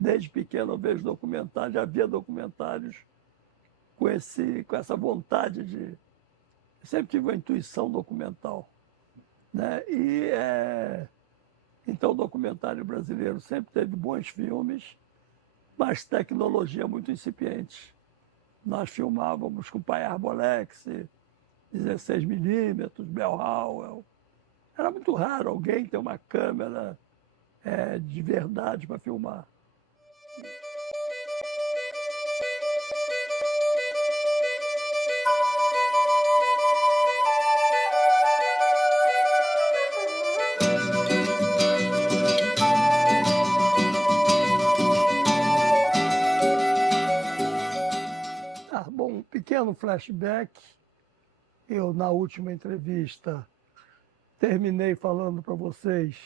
Desde pequeno eu vejo documentários, já havia documentários com essa vontade de... Eu sempre tive uma intuição documental, né? Então o documentário brasileiro sempre teve bons filmes, mas tecnologia muito incipiente. Nós filmávamos com Pai Arbolex, 16mm, Bell Howell. Era muito raro alguém ter uma câmera de verdade para filmar. Bom, um pequeno flashback. Eu, na última entrevista, terminei falando para vocês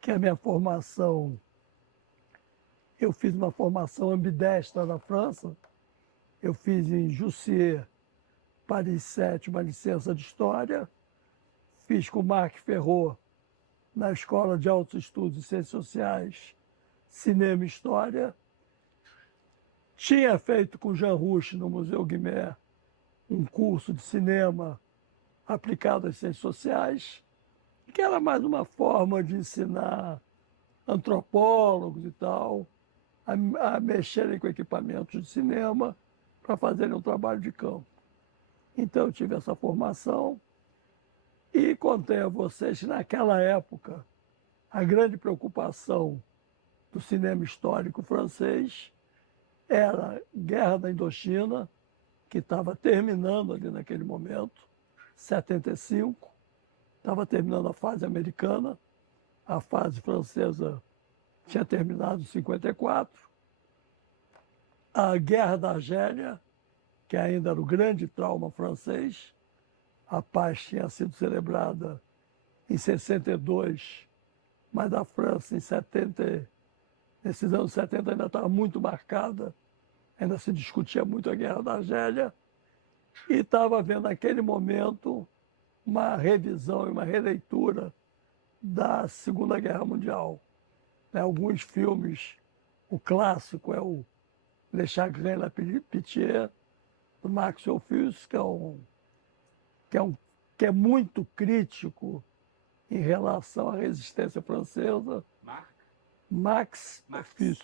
que a minha formação, eu fiz uma formação ambidestra na França. Eu fiz em Jussieu, Paris 7, uma licença de História. Fiz com Marc Ferrot, na Escola de Altos Estudos e Ciências Sociais, Cinema e História. Tinha feito com Jean Rouch, no Museu Guimet, um curso de cinema aplicado às ciências sociais, que era mais uma forma de ensinar antropólogos e tal a mexerem com equipamentos de cinema para fazerem um trabalho de campo. Então eu tive essa formação e contei a vocês que naquela época a grande preocupação do cinema histórico francês era a Guerra da Indochina, que estava terminando ali naquele momento, 75, estava terminando a fase americana, a fase francesa tinha terminado em 54, a Guerra da Argélia, que ainda era o grande trauma francês, a paz tinha sido celebrada em 62, mas a França em 70, nesses anos 70 ainda estava muito marcada, ainda se discutia muito a Guerra da Argélia, e estava havendo naquele momento uma revisão e uma releitura da Segunda Guerra Mundial. Alguns filmes, o clássico é o Le Chagrin et la Pitié, do Max Ophuls, que é muito crítico em relação à resistência francesa. Max Ophuls.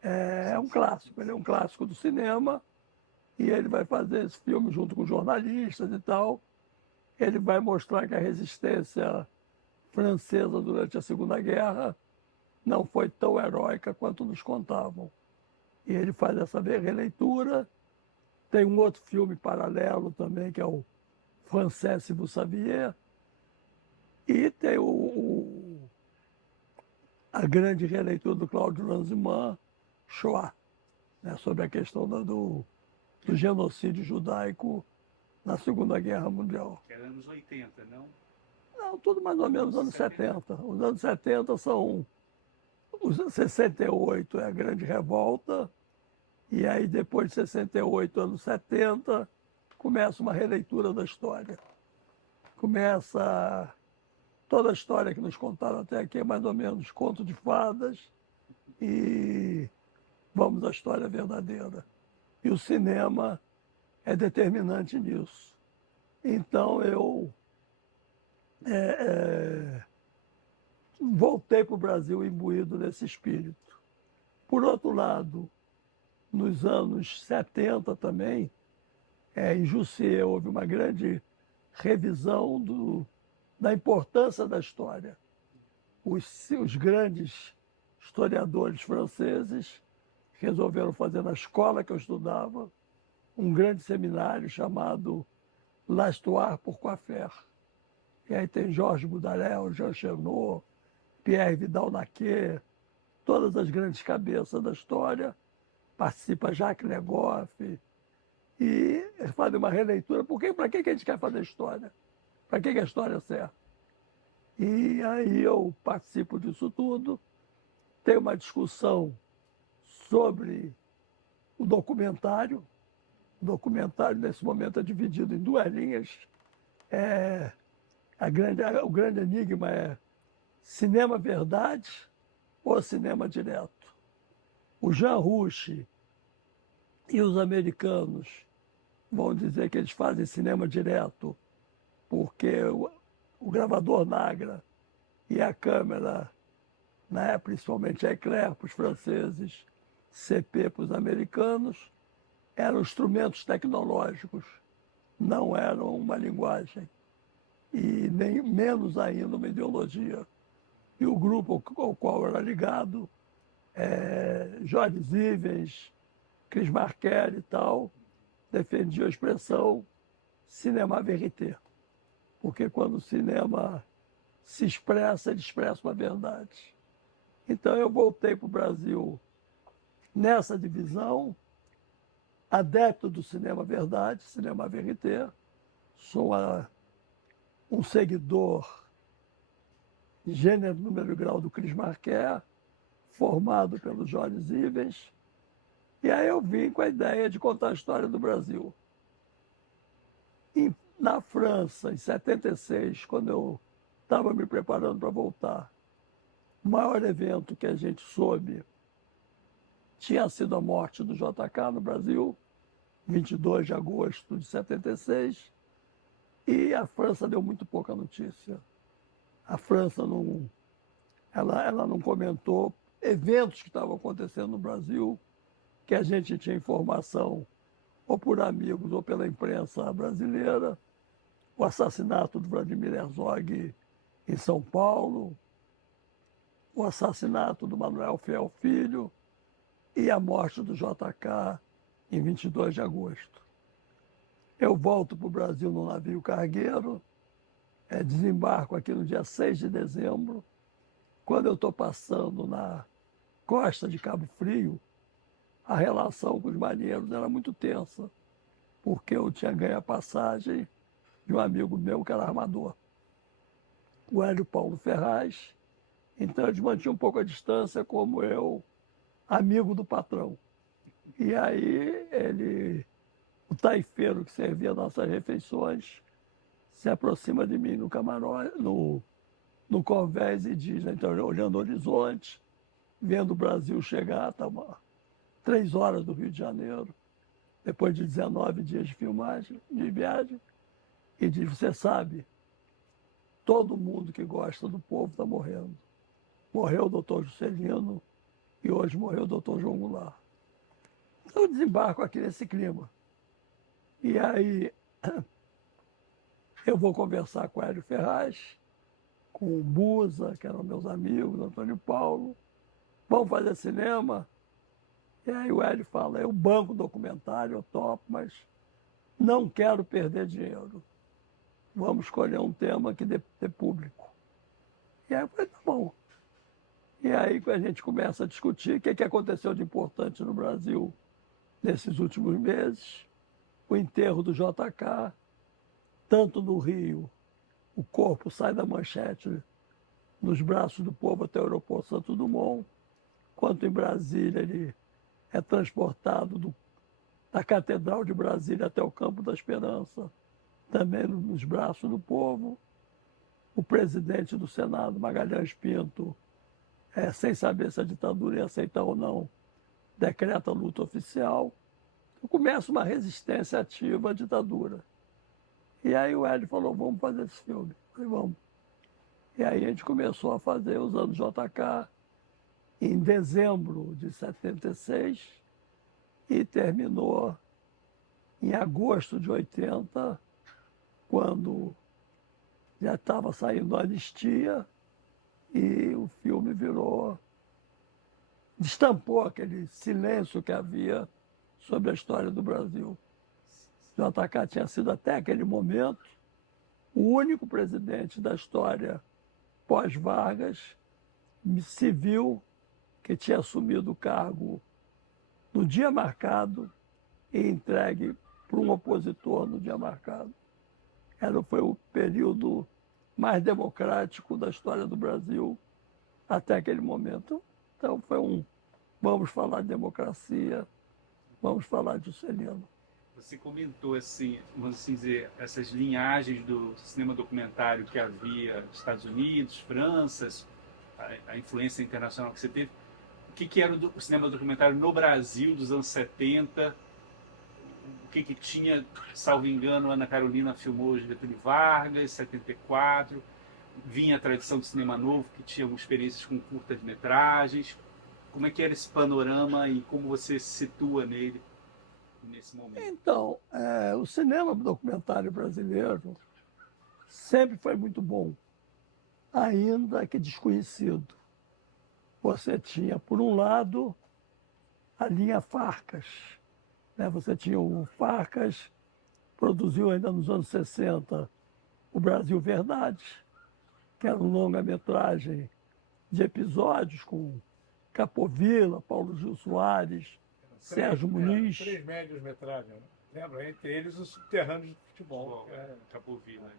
É um clássico, ele é um clássico do cinema e ele vai fazer esse filme junto com jornalistas e tal. Ele vai mostrar que a resistência francesa durante a Segunda Guerra não foi tão heróica quanto nos contavam. E ele faz essa releitura. Tem um outro filme paralelo também, que é o Français, si vous saviez. E tem a grande releitura do Cláudio Lanzmann, Shoah, né, sobre a questão do genocídio judaico na Segunda Guerra Mundial. Que era anos 80, não? Não, tudo mais ou menos anos 70. Os anos 70 são... Os anos 68 é a grande revolta, e aí depois de 68, anos 70, começa uma releitura da história. Começa toda a história que nos contaram até aqui, é mais ou menos conto de fadas, e vamos à história verdadeira. E o cinema é determinante nisso. Então eu voltei para o Brasil imbuído nesse espírito. Por outro lado, nos anos 70 também, em Jussieu houve uma grande revisão da importância da história. Os grandes historiadores franceses resolveram fazer na escola que eu estudava um grande seminário chamado L'Histoire Pourquoi Faire. E aí tem Georges Boudarel, Jean Chernot, Pierre Vidal-Naquet, todas as grandes cabeças da história, participa Jacques Legoff, e fazem uma releitura. Para que a gente quer fazer história? Para que a história serve? E aí eu participo disso tudo, tem uma discussão sobre o documentário. O documentário, nesse momento, é dividido em duas linhas. O grande enigma é cinema verdade o cinema direto. O Jean Rouch e os americanos vão dizer que eles fazem cinema direto porque o gravador Nagra e a câmera, né, principalmente a Eclair para os franceses, CP para os americanos, eram instrumentos tecnológicos, não eram uma linguagem e nem menos ainda uma ideologia. E o grupo ao qual era ligado, Jorge Zivens, Chris Marker e tal, defendia a expressão cinema verité, porque quando o cinema se expressa, ele expressa uma verdade. Então eu voltei para o Brasil nessa divisão, adepto do cinema verdade, cinema verité, sou um seguidor gênero, número e grau do Chris Marker, formado pelo Jorge Zivens, e aí eu vim com a ideia de contar a história do Brasil. Na França, em 76, quando eu estava me preparando para voltar, o maior evento que a gente soube tinha sido a morte do JK no Brasil, 22 de agosto de 76, e a França deu muito pouca notícia. A França ela não comentou eventos que estavam acontecendo no Brasil, que a gente tinha informação ou por amigos ou pela imprensa brasileira, o assassinato do Vladimir Herzog em São Paulo, o assassinato do Manuel Fiel Filho e a morte do JK em 22 de agosto. Eu volto para o Brasil no navio cargueiro, desembarco aqui no dia 6 de dezembro. Quando eu estou passando na costa de Cabo Frio, a relação com os marinheiros era muito tensa, porque eu tinha ganho a passagem de um amigo meu que era armador, o Hélio Paulo Ferraz. Então eles mantinham um pouco a distância, como eu, amigo do patrão. E aí o taifeiro que servia nossas refeições, se aproxima de mim no camarote, no convés e diz, então, olhando o horizonte, vendo o Brasil chegar, estava 3 horas do Rio de Janeiro, depois de 19 dias de filmagem, de viagem, e diz, você sabe, todo mundo que gosta do povo está morrendo. Morreu o doutor Juscelino e hoje morreu o doutor João Goulart. Então eu desembarco aqui nesse clima. E aí eu vou conversar com o Hélio Ferraz, com o Busa, que eram meus amigos, Antônio Paulo. Vamos fazer cinema? E aí o Hélio fala, eu banco documentário, eu topo, mas não quero perder dinheiro. Vamos escolher um tema que dê público. E aí eu falei, tá bom. E aí a gente começa a discutir o que aconteceu de importante no Brasil nesses últimos meses. O enterro do JK, tanto no Rio, o corpo sai da manchete nos braços do povo até o aeroporto Santos Dumont, quanto em Brasília ele é transportado da Catedral de Brasília até o Campo da Esperança, também nos braços do povo. O presidente do Senado, Magalhães Pinto, sem saber se a ditadura ia aceitar ou não, decreta luta oficial. Então começa uma resistência ativa à ditadura. E aí o Hélio falou, vamos fazer esse filme. Eu falei, vamos. E aí a gente começou a fazer usando JK em dezembro de 76 e terminou em agosto de 80, quando já estava saindo a anistia e o filme destampou aquele silêncio que havia sobre a história do Brasil. JK tinha sido até aquele momento o único presidente da história pós-Vargas civil que tinha assumido o cargo no dia marcado e entregue para um opositor no dia marcado. Foi o período mais democrático da história do Brasil até aquele momento. Então vamos falar de democracia, vamos falar de Juscelino. Você comentou, assim, vamos assim dizer, essas linhagens do cinema documentário que havia Estados Unidos, França, a influência internacional que você teve, o que era o cinema documentário no Brasil dos anos 70, o que tinha, salvo engano, Ana Carolina filmou Getúlio Vargas, 74, vinha a tradição do cinema novo, que tinha experiências com curtas-metragens. Como é que era esse panorama e como você se situa nele nesse momento? Então, o cinema documentário brasileiro sempre foi muito bom, ainda que desconhecido. Você tinha, por um lado, a linha Farcas, né? Você tinha o Farcas, produziu ainda nos anos 60 o Brasil Verdade, que era um longa-metragem de episódios com Capovilla, Paulo Gil Soares, Sérgio Muniz. 3 médias-metragens, né? Lembra? Entre eles, os Subterrâneos do Futebol. Capovilla.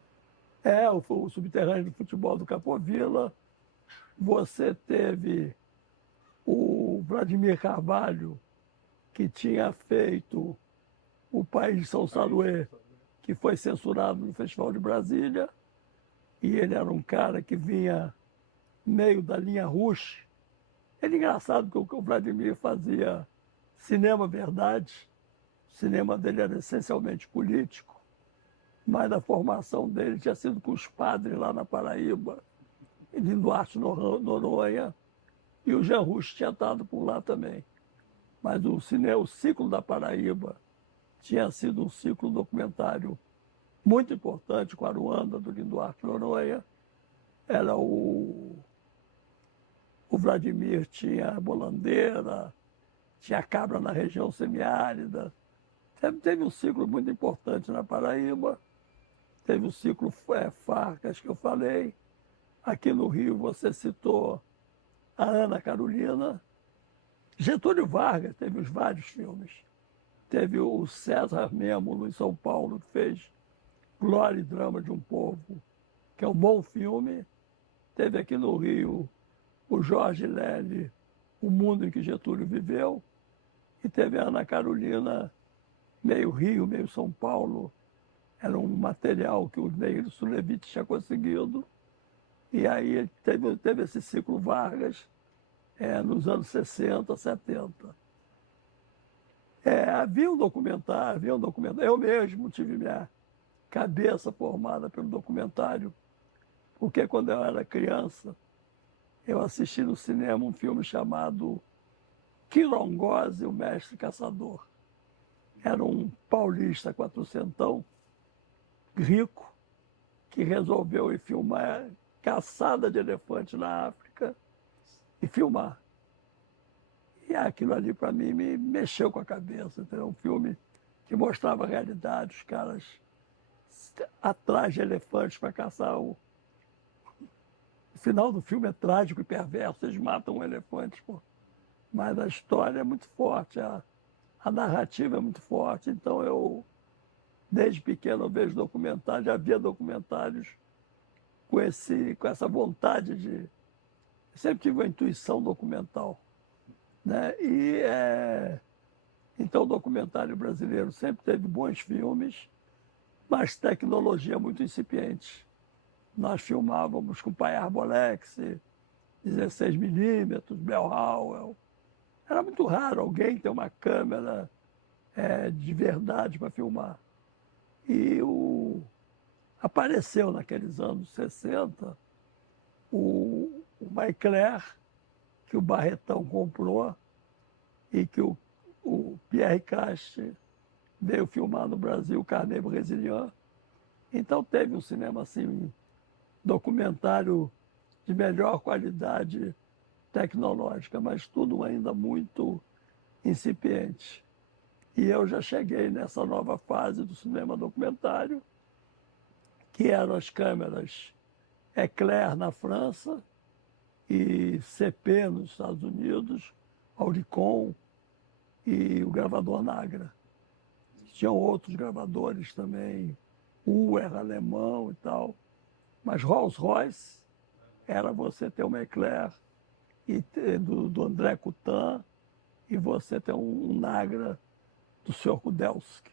O Subterrâneo do Futebol do Capovilla. Você teve o Vladimir Carvalho, que tinha feito O País de São Saluê, que foi censurado no Festival de Brasília. E ele era um cara que vinha meio da linha Rush. Ele é engraçado porque o Vladimir fazia cinema verdade. O cinema dele era essencialmente político, mas a formação dele tinha sido com os padres lá na Paraíba, em Duarte, Noronha, e o Jean Rush tinha estado por lá também. Mas o ciclo da Paraíba tinha sido um ciclo documentário muito importante com a Aruanda, do Duarte, Noronha. Era o Vladimir tinha a Bolandeira, tinha a Cabra na região semiárida. Teve um ciclo muito importante na Paraíba. Teve o ciclo Farcas, que eu falei. Aqui no Rio você citou a Ana Carolina. Getúlio Vargas teve os vários filmes. Teve o César Mêmulo, em São Paulo, que fez Glória e Drama de um Povo, que é um bom filme. Teve aqui no Rio o Jorge Lely, O Mundo em que Getúlio Viveu. E teve a Ana Carolina, meio Rio, meio São Paulo. Era um material que o Neir Sulevitch tinha conseguido. E aí teve esse ciclo Vargas nos anos 60, 70. Havia um documentário. Eu mesmo tive minha cabeça formada pelo documentário, porque quando eu era criança, eu assisti no cinema um filme chamado Quirongose, o Mestre Caçador. Era um paulista quatrocentão, rico, que resolveu ir filmar caçada de elefante na África e filmar. E aquilo ali, para mim, me mexeu com a cabeça. Então, um filme que mostrava a realidade, os caras atrás de elefantes para caçar. O final do filme é trágico e perverso, eles matam um elefante, pô. Mas a história é muito forte, a narrativa é muito forte. Então, desde pequeno, eu vejo documentários, já havia documentários com essa vontade de... Eu sempre tive uma intuição documental, né? Então, o documentário brasileiro sempre teve bons filmes, mas tecnologia muito incipiente. Nós filmávamos com Pai Arbolex, 16mm, Bell Howell. Era muito raro alguém ter uma câmera de verdade para filmar. E apareceu naqueles anos 60 o Maiclair, que o Barretão comprou e que o Pierre Cast veio filmar no Brasil, Carnet Brésilien. Então teve um cinema assim, documentário de melhor qualidade tecnológica, mas tudo ainda muito incipiente. E eu já cheguei nessa nova fase do cinema documentário, que eram as câmeras Eclair na França e CP nos Estados Unidos, Auricon e o gravador Nagra. Tinham outros gravadores também, Uher alemão e tal, mas Rolls-Royce era você ter uma Eclair do André Coutan e você ter um Nagra do Sr. Kudelski,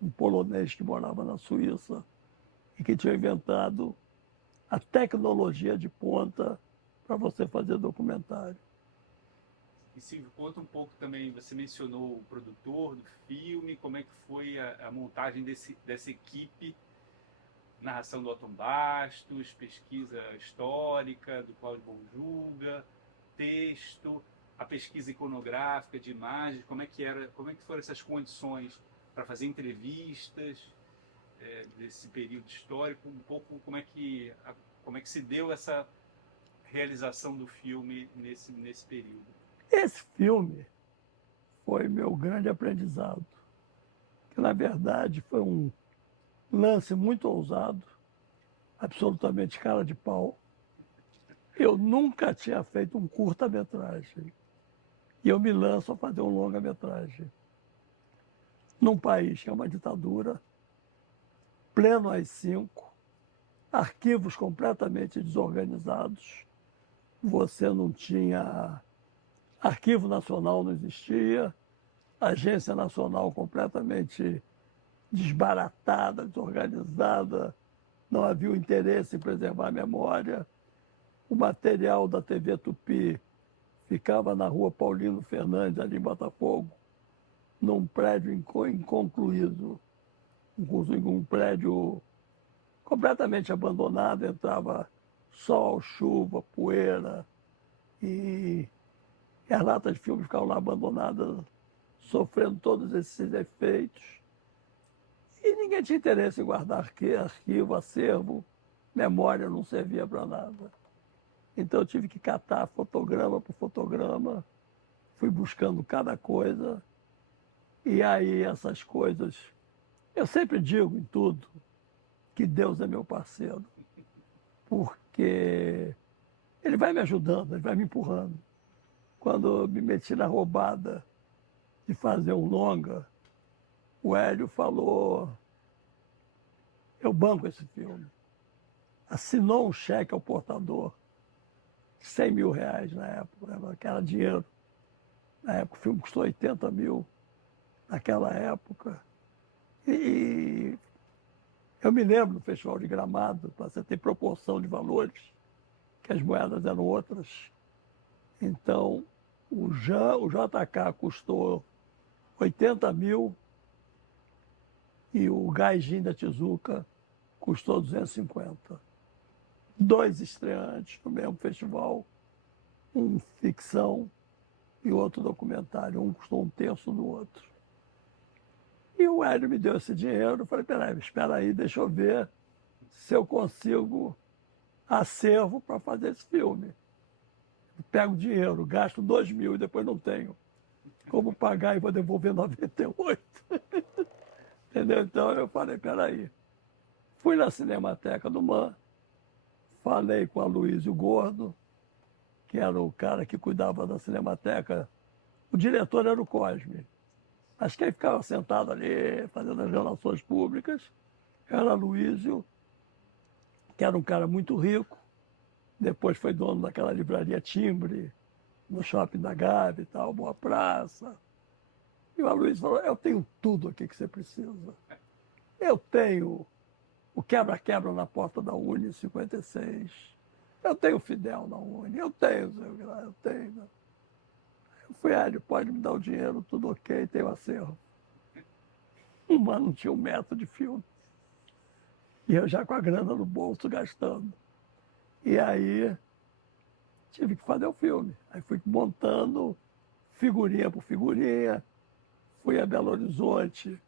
um polonês que morava na Suíça e que tinha inventado a tecnologia de ponta para você fazer documentário. E Silvio, conta um pouco também, você mencionou o produtor do filme, como é que foi a montagem dessa equipe, narração do Otton Bastos, pesquisa histórica do Cláudio Bonjunga, texto, a pesquisa iconográfica de imagens, como é que foram essas condições para fazer entrevistas desse período histórico, um pouco como é que se deu essa realização do filme nesse período. Esse filme foi meu grande aprendizado, que na verdade foi um lance muito ousado, absolutamente cara de pau. Eu nunca tinha feito um curta-metragem e eu me lanço a fazer um longa-metragem num país que é uma ditadura, pleno AI-5, arquivos completamente desorganizados, você não tinha... Arquivo Nacional não existia, Agência Nacional completamente desbaratada, desorganizada, não havia o interesse em preservar a memória. O material da TV Tupi ficava na rua Paulino Fernandes, ali em Botafogo, num prédio inconcluído, um prédio completamente abandonado, entrava sol, chuva, poeira, e as latas de filme ficavam lá abandonadas, sofrendo todos esses efeitos. E ninguém tinha interesse em guardar arquivo, acervo, memória não servia para nada. Então eu tive que catar fotograma por fotograma, fui buscando cada coisa, e aí essas coisas... Eu sempre digo em tudo que Deus é meu parceiro, porque ele vai me ajudando, ele vai me empurrando. Quando eu me meti na roubada de fazer um longa, o Hélio falou, eu banco esse filme. Assinou um cheque ao portador, 100 mil reais na época, que era dinheiro. Na época o filme custou 80 mil, naquela época. E eu me lembro do Festival de Gramado, para você ter proporção de valores, que as moedas eram outras. Então, o JK custou 80 mil e o Gaijin da Tijuca custou 250. Dois estreantes no mesmo festival, um ficção e outro documentário. Um custou um terço do outro. E o Hélio me deu esse dinheiro. Eu falei, peraí, espera aí, deixa eu ver se eu consigo acervo para fazer esse filme. Pego dinheiro, gasto 2 mil e depois não tenho como pagar e vou devolver 98. Entendeu? Então eu falei, peraí. Fui na Cinemateca do MAN, falei com a Luísio Gordo, que era o cara que cuidava da Cinemateca. O diretor era o Cosme. Mas quem ficava sentado ali, fazendo as relações públicas, era Luísio, que era um cara muito rico. Depois foi dono daquela livraria Timbre, no Shopping da Gávea e tal, Boa Praça. E o Aloysio falou, eu tenho tudo aqui que você precisa. Eu tenho o quebra-quebra na porta da Uni 56. Eu tenho o Fidel na Uni, eu tenho. Eu fui, ele pode me dar o dinheiro, tudo ok, tem o acervo. Mas não tinha 1 metro de filme. E eu já com a grana no bolso gastando. E aí tive que fazer o filme. Aí fui montando figurinha por figurinha, fui a Belo Horizonte,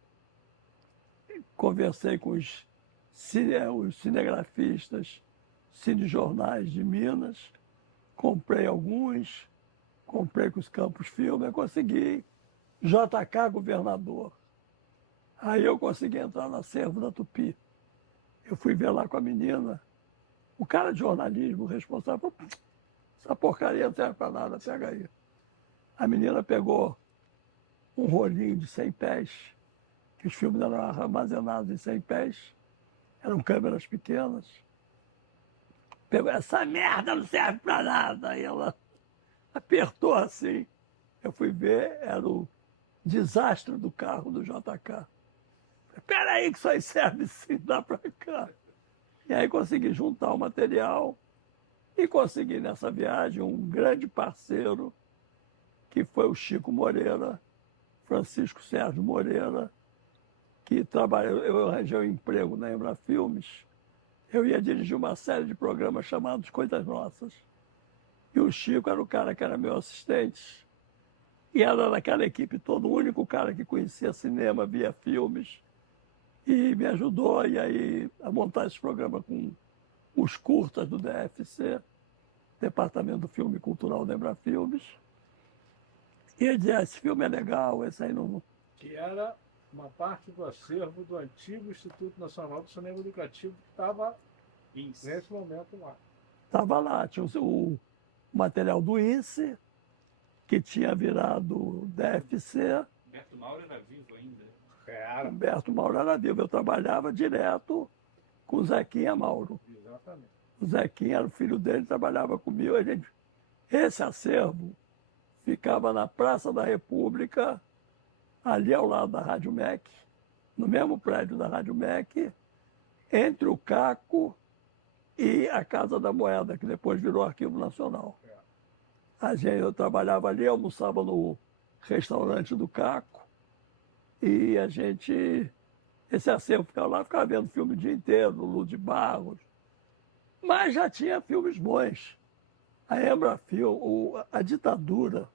conversei com os cinegrafistas, cinejornais de Minas, comprei alguns, comprei com os Campos Filme, eu consegui JK governador. Aí eu consegui entrar no acervo da Tupi. Eu fui ver lá com a menina. O cara de jornalismo, o responsável, falou, essa porcaria não serve para nada, pega aí. A menina pegou um rolinho de 100 pés, que os filmes eram armazenados em 100 pés, eram câmeras pequenas. Pegou, essa merda não serve para nada. Aí ela apertou assim. Eu fui ver, era o desastre do carro do JK. Espera aí que isso aí serve sim, dá para cá. E aí consegui juntar o material E consegui nessa viagem um grande parceiro, que foi o Chico Moreira, Francisco Sérgio Moreira, que trabalhou, eu arranjei um emprego na Embrafilmes. Eu ia dirigir uma série de programas chamados Coisas Nossas. E o Chico era o cara que era meu assistente. E era naquela equipe toda o único cara que conhecia cinema, via filmes. E me ajudou e aí, a montar esse programa com os curtas do DFC, Departamento do Filme Cultural da Embrafilmes. E ele dizia, esse filme é legal, esse aí não... Que era uma parte do acervo do antigo Instituto Nacional do Cinema Educativo, que estava Isso. nesse momento lá. Estava lá, tinha o material do INSE, que tinha virado DFC. Humberto Mauro era vivo ainda. Era. Humberto Mauro era vivo, eu trabalhava direto com o Zequinha Mauro. Exatamente. O Zequinha era o filho dele, trabalhava comigo. Esse acervo ficava na Praça da República, ali ao lado da Rádio MEC, no mesmo prédio da Rádio MEC, entre o Caco e a Casa da Moeda, que depois virou Arquivo Nacional. Eu trabalhava ali, almoçava no restaurante do Caco, e esse acervo ficava lá, ficava vendo filme o dia inteiro, Lula de Barros, mas já tinha filmes bons. A Embrafilme, a ditadura,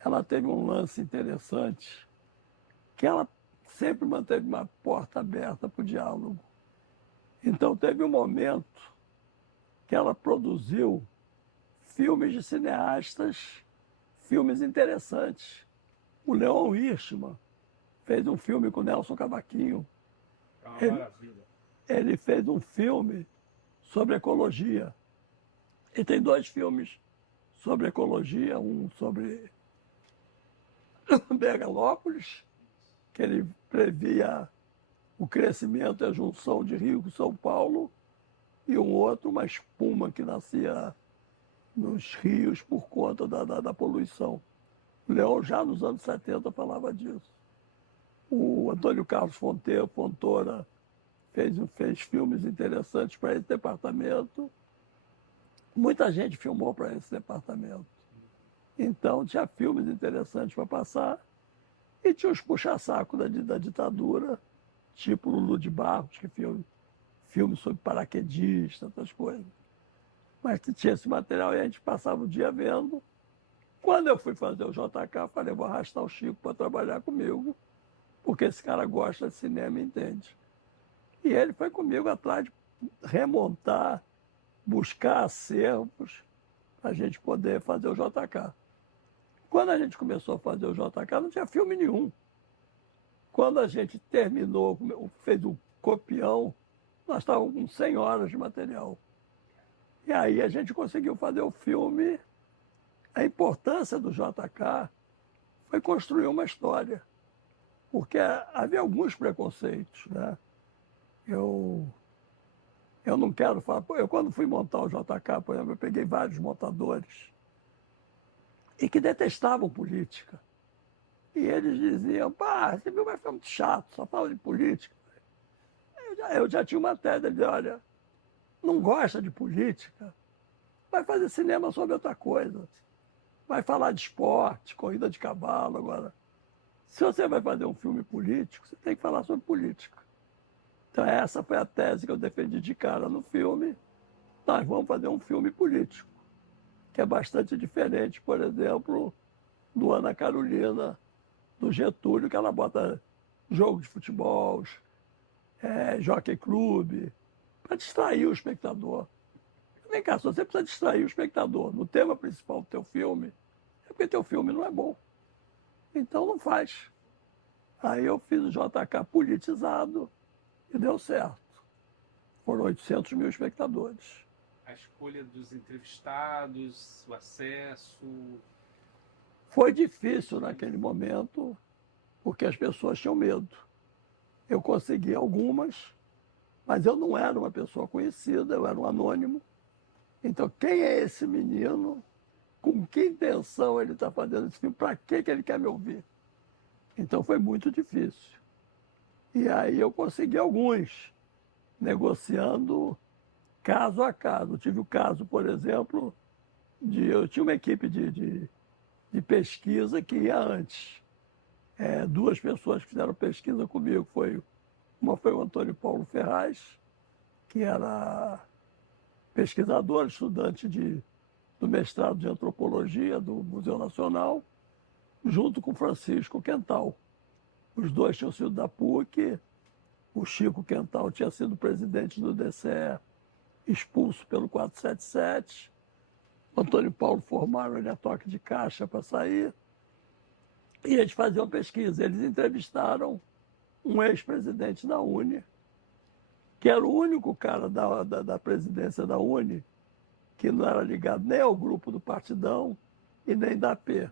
ela teve um lance interessante, que ela sempre manteve uma porta aberta para o diálogo. Então teve um momento que ela produziu filmes de cineastas, filmes interessantes. O Leon Hirschman fez um filme com o Nelson Cavaquinho. É uma Ele- maravilha. Ele fez um filme sobre ecologia. E tem 2 filmes sobre ecologia, um sobre Megalópolis, que ele previa o crescimento e a junção de Rio com São Paulo, e um outro, uma espuma que nascia nos rios por conta da poluição. O Leão já nos anos 70 falava disso. O Antônio Carlos Fontoura fez filmes interessantes para esse departamento. Muita gente filmou para esse departamento. Então tinha filmes interessantes para passar e tinha os puxa-saco da ditadura, tipo Lulu de Barros, que filme sobre paraquedista, essas coisas. Mas tinha esse material e a gente passava o dia vendo. Quando eu fui fazer o JK, eu falei, vou arrastar o Chico para trabalhar comigo, porque esse cara gosta de cinema e entende. E ele foi comigo atrás de remontar, buscar acervos para a gente poder fazer o JK. Quando a gente começou a fazer o JK, não tinha filme nenhum. Quando a gente terminou, fez o copião, nós estávamos com 100 horas de material. E aí a gente conseguiu fazer o filme. A importância do JK foi construir uma história, porque havia alguns preconceitos, né? Eu não quero falar... Eu, quando fui montar o JK, por exemplo, eu peguei vários montadores e que detestavam política. E eles diziam, pá, esse filme vai ficar muito chato, só fala de política. Eu já tinha uma tese, ele dizia, olha, não gosta de política, vai fazer cinema sobre outra coisa. Vai falar de esporte, corrida de cavalo. Agora, se você vai fazer um filme político, você tem que falar sobre política. Então essa foi a tese que eu defendi de cara no filme. Nós vamos fazer um filme político, que é bastante diferente, por exemplo, do Ana Carolina, do Getúlio, que ela bota jogo de futebol, jockey clube, para distrair o espectador. Vem cá, se você precisa distrair o espectador no tema principal do teu filme, é porque teu filme não é bom. Então não faz. Aí eu fiz o JK politizado e deu certo. Foram 800 mil espectadores. A escolha dos entrevistados, o acesso. Foi difícil naquele momento, porque as pessoas tinham medo. Eu consegui algumas, mas eu não era uma pessoa conhecida, eu era um anônimo. Então, quem é esse menino? Com que intenção ele está fazendo esse filme? Para que ele quer me ouvir? Então, foi muito difícil. E aí eu consegui alguns, negociando caso a caso. Eu tive o caso, por exemplo, eu tinha uma equipe de pesquisa que ia antes. Duas pessoas que fizeram pesquisa comigo. Uma foi o Antônio Paulo Ferraz, que era pesquisador, estudante do mestrado de antropologia do Museu Nacional, junto com Francisco Quental. Os dois tinham sido da PUC, o Chico Quental tinha sido presidente do DCE, expulso pelo 477, o Antônio Paulo formaram ele a toque de caixa para sair, e eles faziam pesquisa. Eles entrevistaram um ex-presidente da UNE, que era o único cara da presidência da UNE que não era ligado nem ao grupo do Partidão e nem da AP.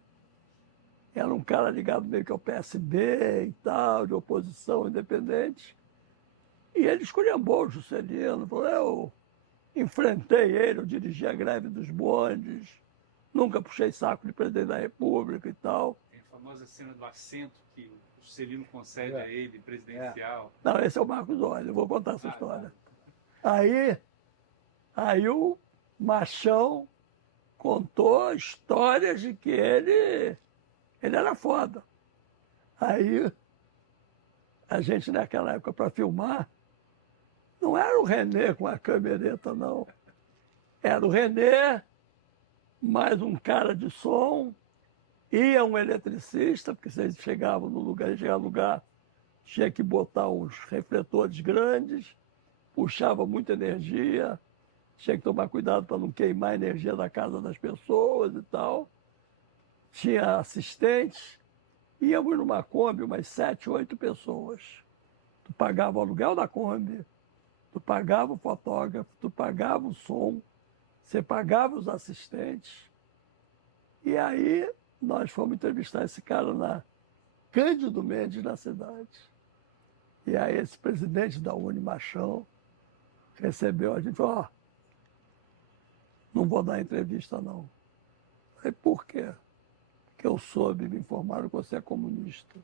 Era um cara ligado meio que ao PSB e tal, de oposição independente. E ele esculhambou o Juscelino, falou: eu enfrentei ele, eu dirigi a greve dos bondes, nunca puxei saco de presidente da República e tal. Tem a famosa cena do assento que o Juscelino concede a ele, presidencial. Não, esse é o Marcos Olho, eu vou contar essa história. Aí o Machão contou histórias de que ele era foda. Aí a gente naquela época para filmar, não era o René com a camereta, não. Era o René, mais um cara de som, ia um eletricista, porque se eles chegavam no lugar, tinha que botar uns refletores grandes, puxava muita energia, tinha que tomar cuidado para não queimar a energia da casa das pessoas e tal. Tinha assistentes, íamos numa Kombi, umas 7, 8 pessoas. Tu pagava o aluguel da Kombi, tu pagava o fotógrafo, tu pagava o som, você pagava os assistentes. E aí nós fomos entrevistar esse cara na Cândido Mendes, na cidade. E aí esse presidente da Uni Machão recebeu a gente e falou: não vou dar entrevista não. Aí por quê? Porque eu soube, me informaram que você é comunista.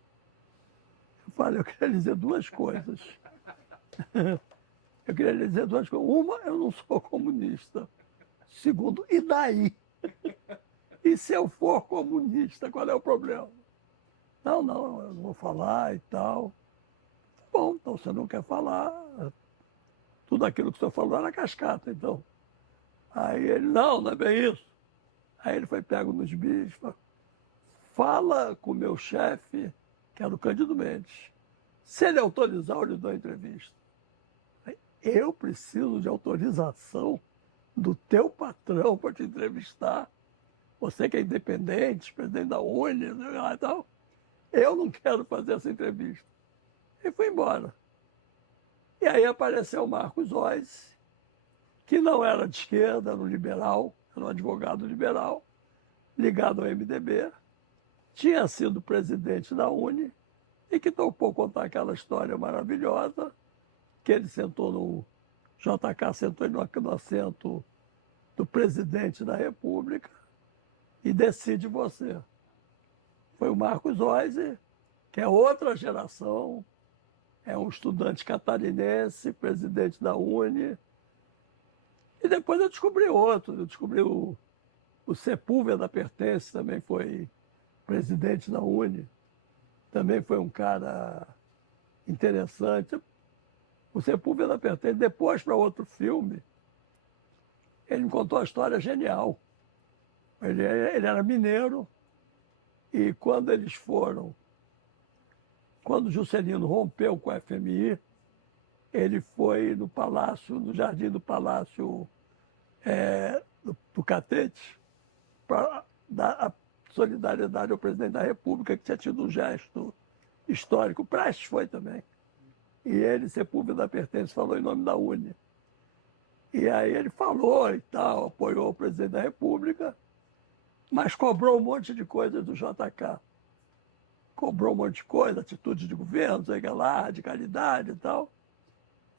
Eu falei: eu queria dizer duas coisas. Eu queria dizer duas coisas. Uma, eu não sou comunista. Segundo, e daí? E se eu for comunista, qual é o problema? Não, eu não vou falar e tal. Bom, então você não quer falar. Tudo aquilo que o senhor falou era cascata, então. Aí ele: não é bem isso. Aí ele foi pego nos bichos, falou: fala com o meu chefe, que era o Cândido Mendes. Se ele autorizar, eu lhe dou a entrevista. Eu preciso de autorização do teu patrão para te entrevistar. Você que é independente, presidente da UNE e tal. Eu não quero fazer essa entrevista. E foi embora. E aí apareceu o Marcos Oz, que não era de esquerda, era um liberal, era um advogado liberal, ligado ao MDB, tinha sido presidente da UNE e que topou contar aquela história maravilhosa, que ele sentou no... JK sentou no assento do presidente da República e decide você. Foi o Marcos Oz, que é outra geração, é um estudante catarinense, presidente da UNE. E depois eu descobri outro, eu descobri o Sepúlveda Pertence, também foi presidente da UNE, também foi um cara interessante. O Sepúlveda Pertence, depois para outro filme, ele me contou uma história genial. Ele era mineiro e quando o Juscelino rompeu com a FMI, ele foi no palácio, no jardim do palácio do Catete, para dar a solidariedade ao presidente da República, que tinha tido um gesto histórico. Prestes foi também. E ele, Sepúlveda Pertence, falou em nome da UNE. E aí ele falou e tal, apoiou o presidente da República, mas cobrou um monte de coisa do JK. Cobrou um monte de coisa, atitude de governo, sei lá, radicalidade e tal.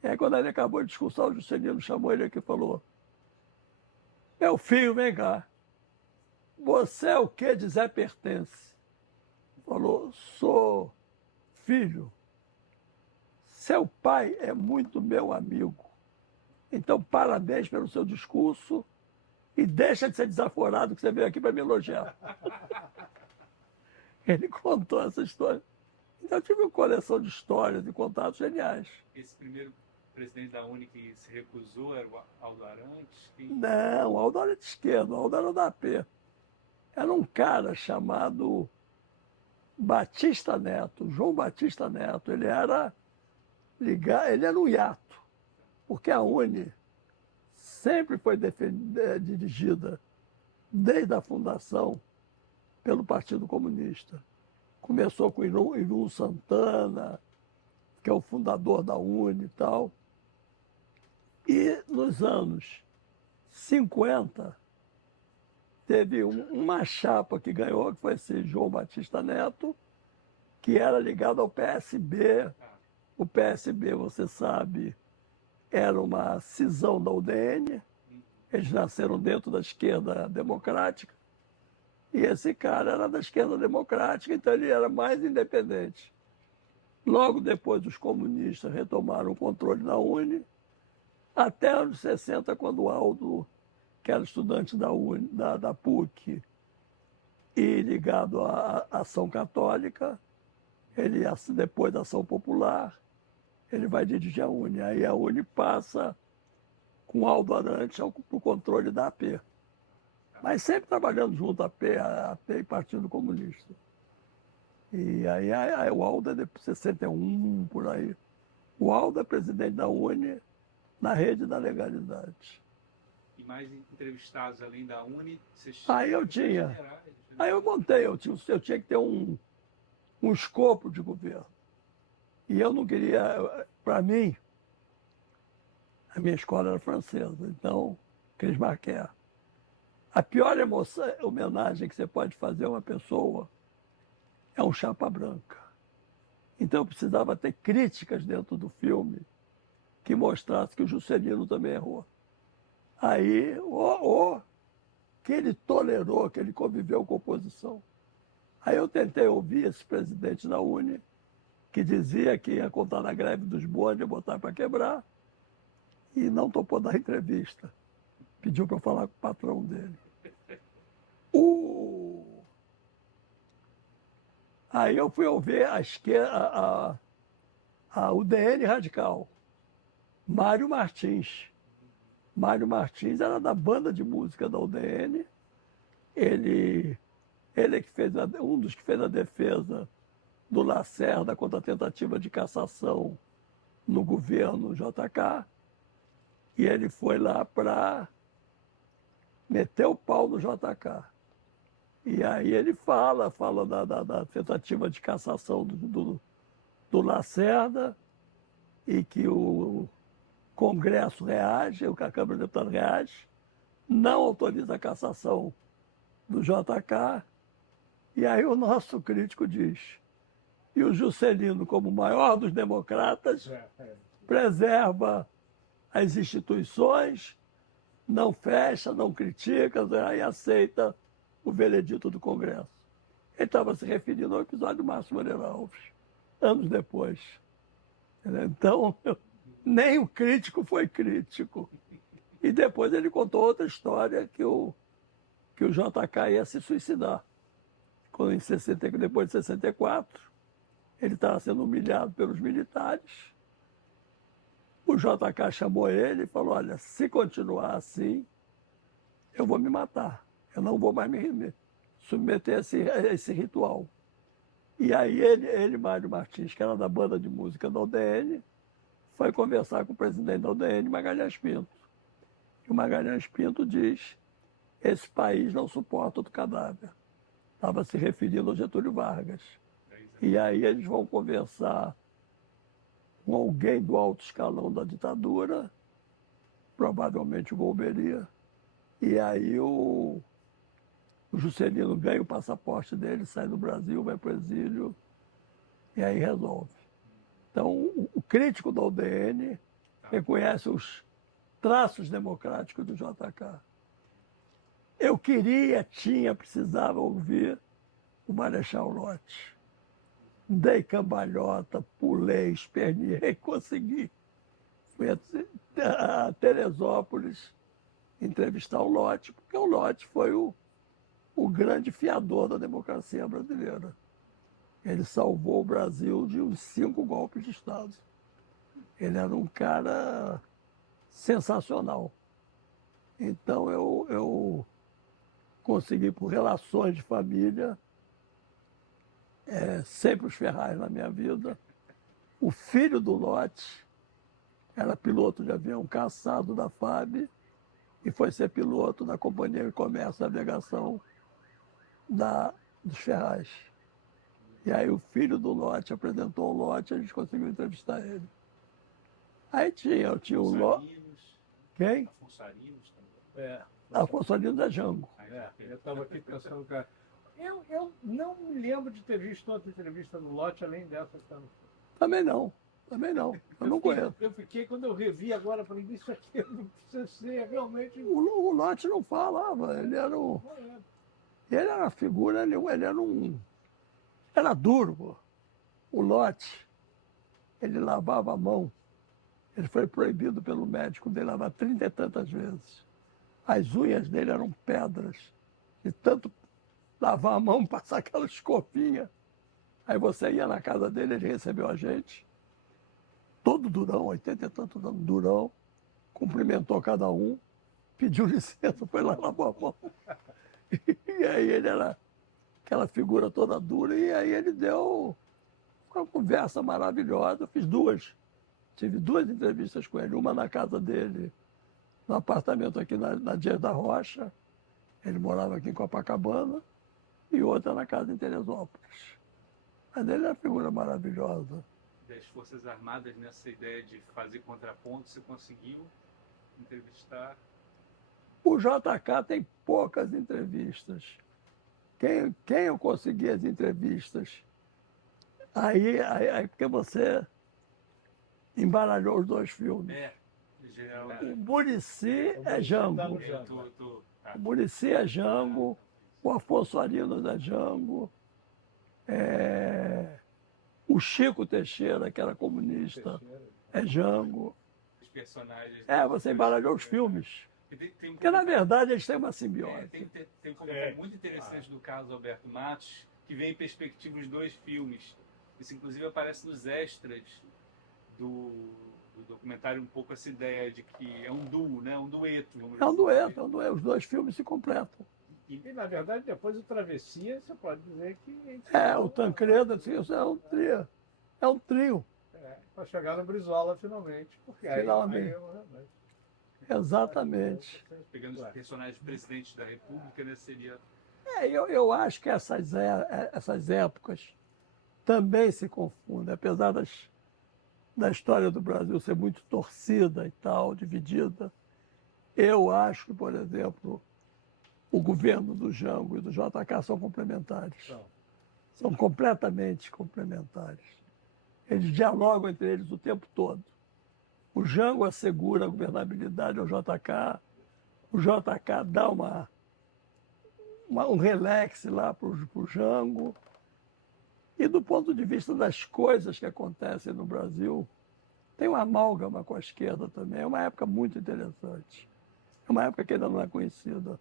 E aí quando ele acabou de discursar, o Juscelino chamou ele aqui e falou: meu filho, vem cá. Você é o que de Zé Pertence? Falou: sou filho. Seu pai é muito meu amigo. Então, parabéns pelo seu discurso e deixa de ser desaforado que você veio aqui para me elogiar. Ele contou essa história. Então, eu tive uma coleção de histórias e contatos geniais. Esse primeiro presidente da Uni que se recusou era o Aldo Arantes? Não, o Aldo era de esquerda, o Aldo era da AP. Era um cara chamado Batista Neto, João Batista Neto. Ele era um hiato, porque a Uni sempre foi dirigida, desde a fundação, pelo Partido Comunista. Começou com Irum Santana, que é o fundador da Uni e tal. E nos anos 50, teve uma chapa que ganhou, que foi esse João Batista Neto, que era ligado ao PSB. O PSB, você sabe, era uma cisão da UDN. Eles nasceram dentro da esquerda democrática. E esse cara era da esquerda democrática, então ele era mais independente. Logo depois, os comunistas retomaram o controle da Uni, até anos 60, quando o Aldo, que era estudante da PUC e ligado à Ação Católica, ele, depois da Ação Popular, ele vai dirigir a Uni. Aí a Uni passa, com Aldo Arantes, para o controle da AP. Mas sempre trabalhando junto à AP e Partido Comunista. E aí o Aldo é de 61, por aí. O Aldo é presidente da Uni na rede da legalidade. E mais entrevistados além da Uni? Aí eu tinha. Aí eu montei, eu tinha que ter um escopo de governo. E eu não queria, para mim, a minha escola era francesa, então, Cris Marquet. A pior homenagem que você pode fazer a uma pessoa é um chapa branca. Então eu precisava ter críticas dentro do filme que mostrasse que o Juscelino também errou. Aí, que ele tolerou, que ele conviveu com a oposição. Aí eu tentei ouvir esse presidente da Uni, que dizia que ia contar na greve dos bondes, botar para quebrar, e não topou dar entrevista. Pediu para eu falar com o patrão dele. Aí eu fui ouvir a esquerda, a UDN radical, Mário Martins. Mário Martins era da banda de música da UDN. Ele é que fez um dos que fez a defesa do Lacerda contra a tentativa de cassação no governo JK. E ele foi lá para meter o pau no JK. E aí ele fala da tentativa de cassação do Lacerda e que o Congresso reage, a Câmara dos Deputados reage, não autoriza a cassação do JK. E aí o nosso crítico diz, e o Juscelino, como o maior dos democratas, preserva as instituições, não fecha, não critica, e aceita o veredito do Congresso. Ele estava se referindo ao episódio do Márcio Moreira Alves, anos depois. Então, nem o crítico foi crítico. E depois ele contou outra história, que o JK ia se suicidar. Quando depois de 64, ele estava sendo humilhado pelos militares. O JK chamou ele e falou, olha, se continuar assim, eu vou me matar. Eu não vou mais me submeter a esse ritual. E aí Mário Martins, que era da banda de música da UDN, foi conversar com o presidente da UDN, Magalhães Pinto. E o Magalhães Pinto diz, esse país não suporta outro cadáver. Estava se referindo ao Getúlio Vargas. E aí eles vão conversar com alguém do alto escalão da ditadura, provavelmente o Golberia. E aí o Juscelino ganha o passaporte dele, sai do Brasil, vai para o exílio, e aí resolve. Então, o crítico da UDN reconhece os traços democráticos do JK. Eu precisava ouvir o Marechal Lott. Dei cambalhota, pulei, esperneei, consegui. Fui a Teresópolis entrevistar o Lott, porque o Lott foi o grande fiador da democracia brasileira. Ele salvou o Brasil de uns 5 golpes de Estado. Ele era um cara sensacional. Então eu consegui, por relações de família, sempre os ferrais na minha vida. O filho do Lott era piloto de avião caçado da FAB e foi ser piloto da Companhia de Comércio e Navegação dos Ferraz. E aí o filho do Lott apresentou o Lott e a gente conseguiu entrevistar ele. Aí eu tinha o Lott. Afonso Quem? Arinos também. Afonso Arinos é Jango. Eu estava aqui pensando, cara. Eu não me lembro de ter visto outra entrevista do Lott além dessa que está no. Também não. Eu não conheço. Eu fiquei, quando eu revi agora, falei, isso aqui não precisa ser realmente. O Lott não falava, ele era uma figura, ele era duro, pô. O Lott, ele lavava a mão. Ele foi proibido pelo médico de lavar 30 e tantas vezes. As unhas dele eram pedras. De tanto lavar a mão, passar aquela escovinha. Aí você ia na casa dele, ele recebeu a gente. Todo durão, 80 e tantos anos, durão. Cumprimentou cada um. Pediu licença, foi lá lavar a mão. E aí ele era aquela figura toda dura. E aí ele deu uma conversa maravilhosa. Tive 2 entrevistas com ele. Uma na casa dele, no apartamento aqui na Dias da Rocha. Ele morava aqui em Copacabana. E outra na casa em Teresópolis. Mas ele é uma figura maravilhosa. Das Forças Armadas, nessa ideia de fazer contraponto, você conseguiu entrevistar? O JK tem poucas entrevistas. Quem eu consegui as entrevistas? Aí porque você embaralhou os 2 filmes. General. O Muricy é Jango. O Muricy é Jango. O Afonso Arinos é Jango. O Chico Teixeira, que era comunista, é Jango. Os personagens. Você embaralhou os filmes. Porque, na verdade, eles têm uma simbiose. Tem um comentário muito interessante do Carlos Alberto Matos, que vem em perspectiva os 2 filmes. Isso, inclusive, aparece nos extras do documentário, um pouco essa ideia de que é um duo, né? Um dueto. É um dueto. Os 2 filmes se completam. E, na verdade, depois do Travessia, você pode dizer que. O Tancredo, assim, isso é um trio. É um trio. Para chegar no Brizola, finalmente. Porque Finalmente. Exatamente. Pegando os personagens presidentes da República, né? Seria. Eu acho que essas épocas também se confundem, apesar da história do Brasil ser muito torcida e tal, dividida. Eu acho que, por exemplo, o governo do Jango e do JK são complementares. São completamente complementares. Eles dialogam entre eles o tempo todo. O Jango assegura a governabilidade ao JK, o JK dá um relax lá para o Jango. E do ponto de vista das coisas que acontecem no Brasil, tem uma amálgama com a esquerda também. É uma época muito interessante. É uma época que ainda não é conhecida,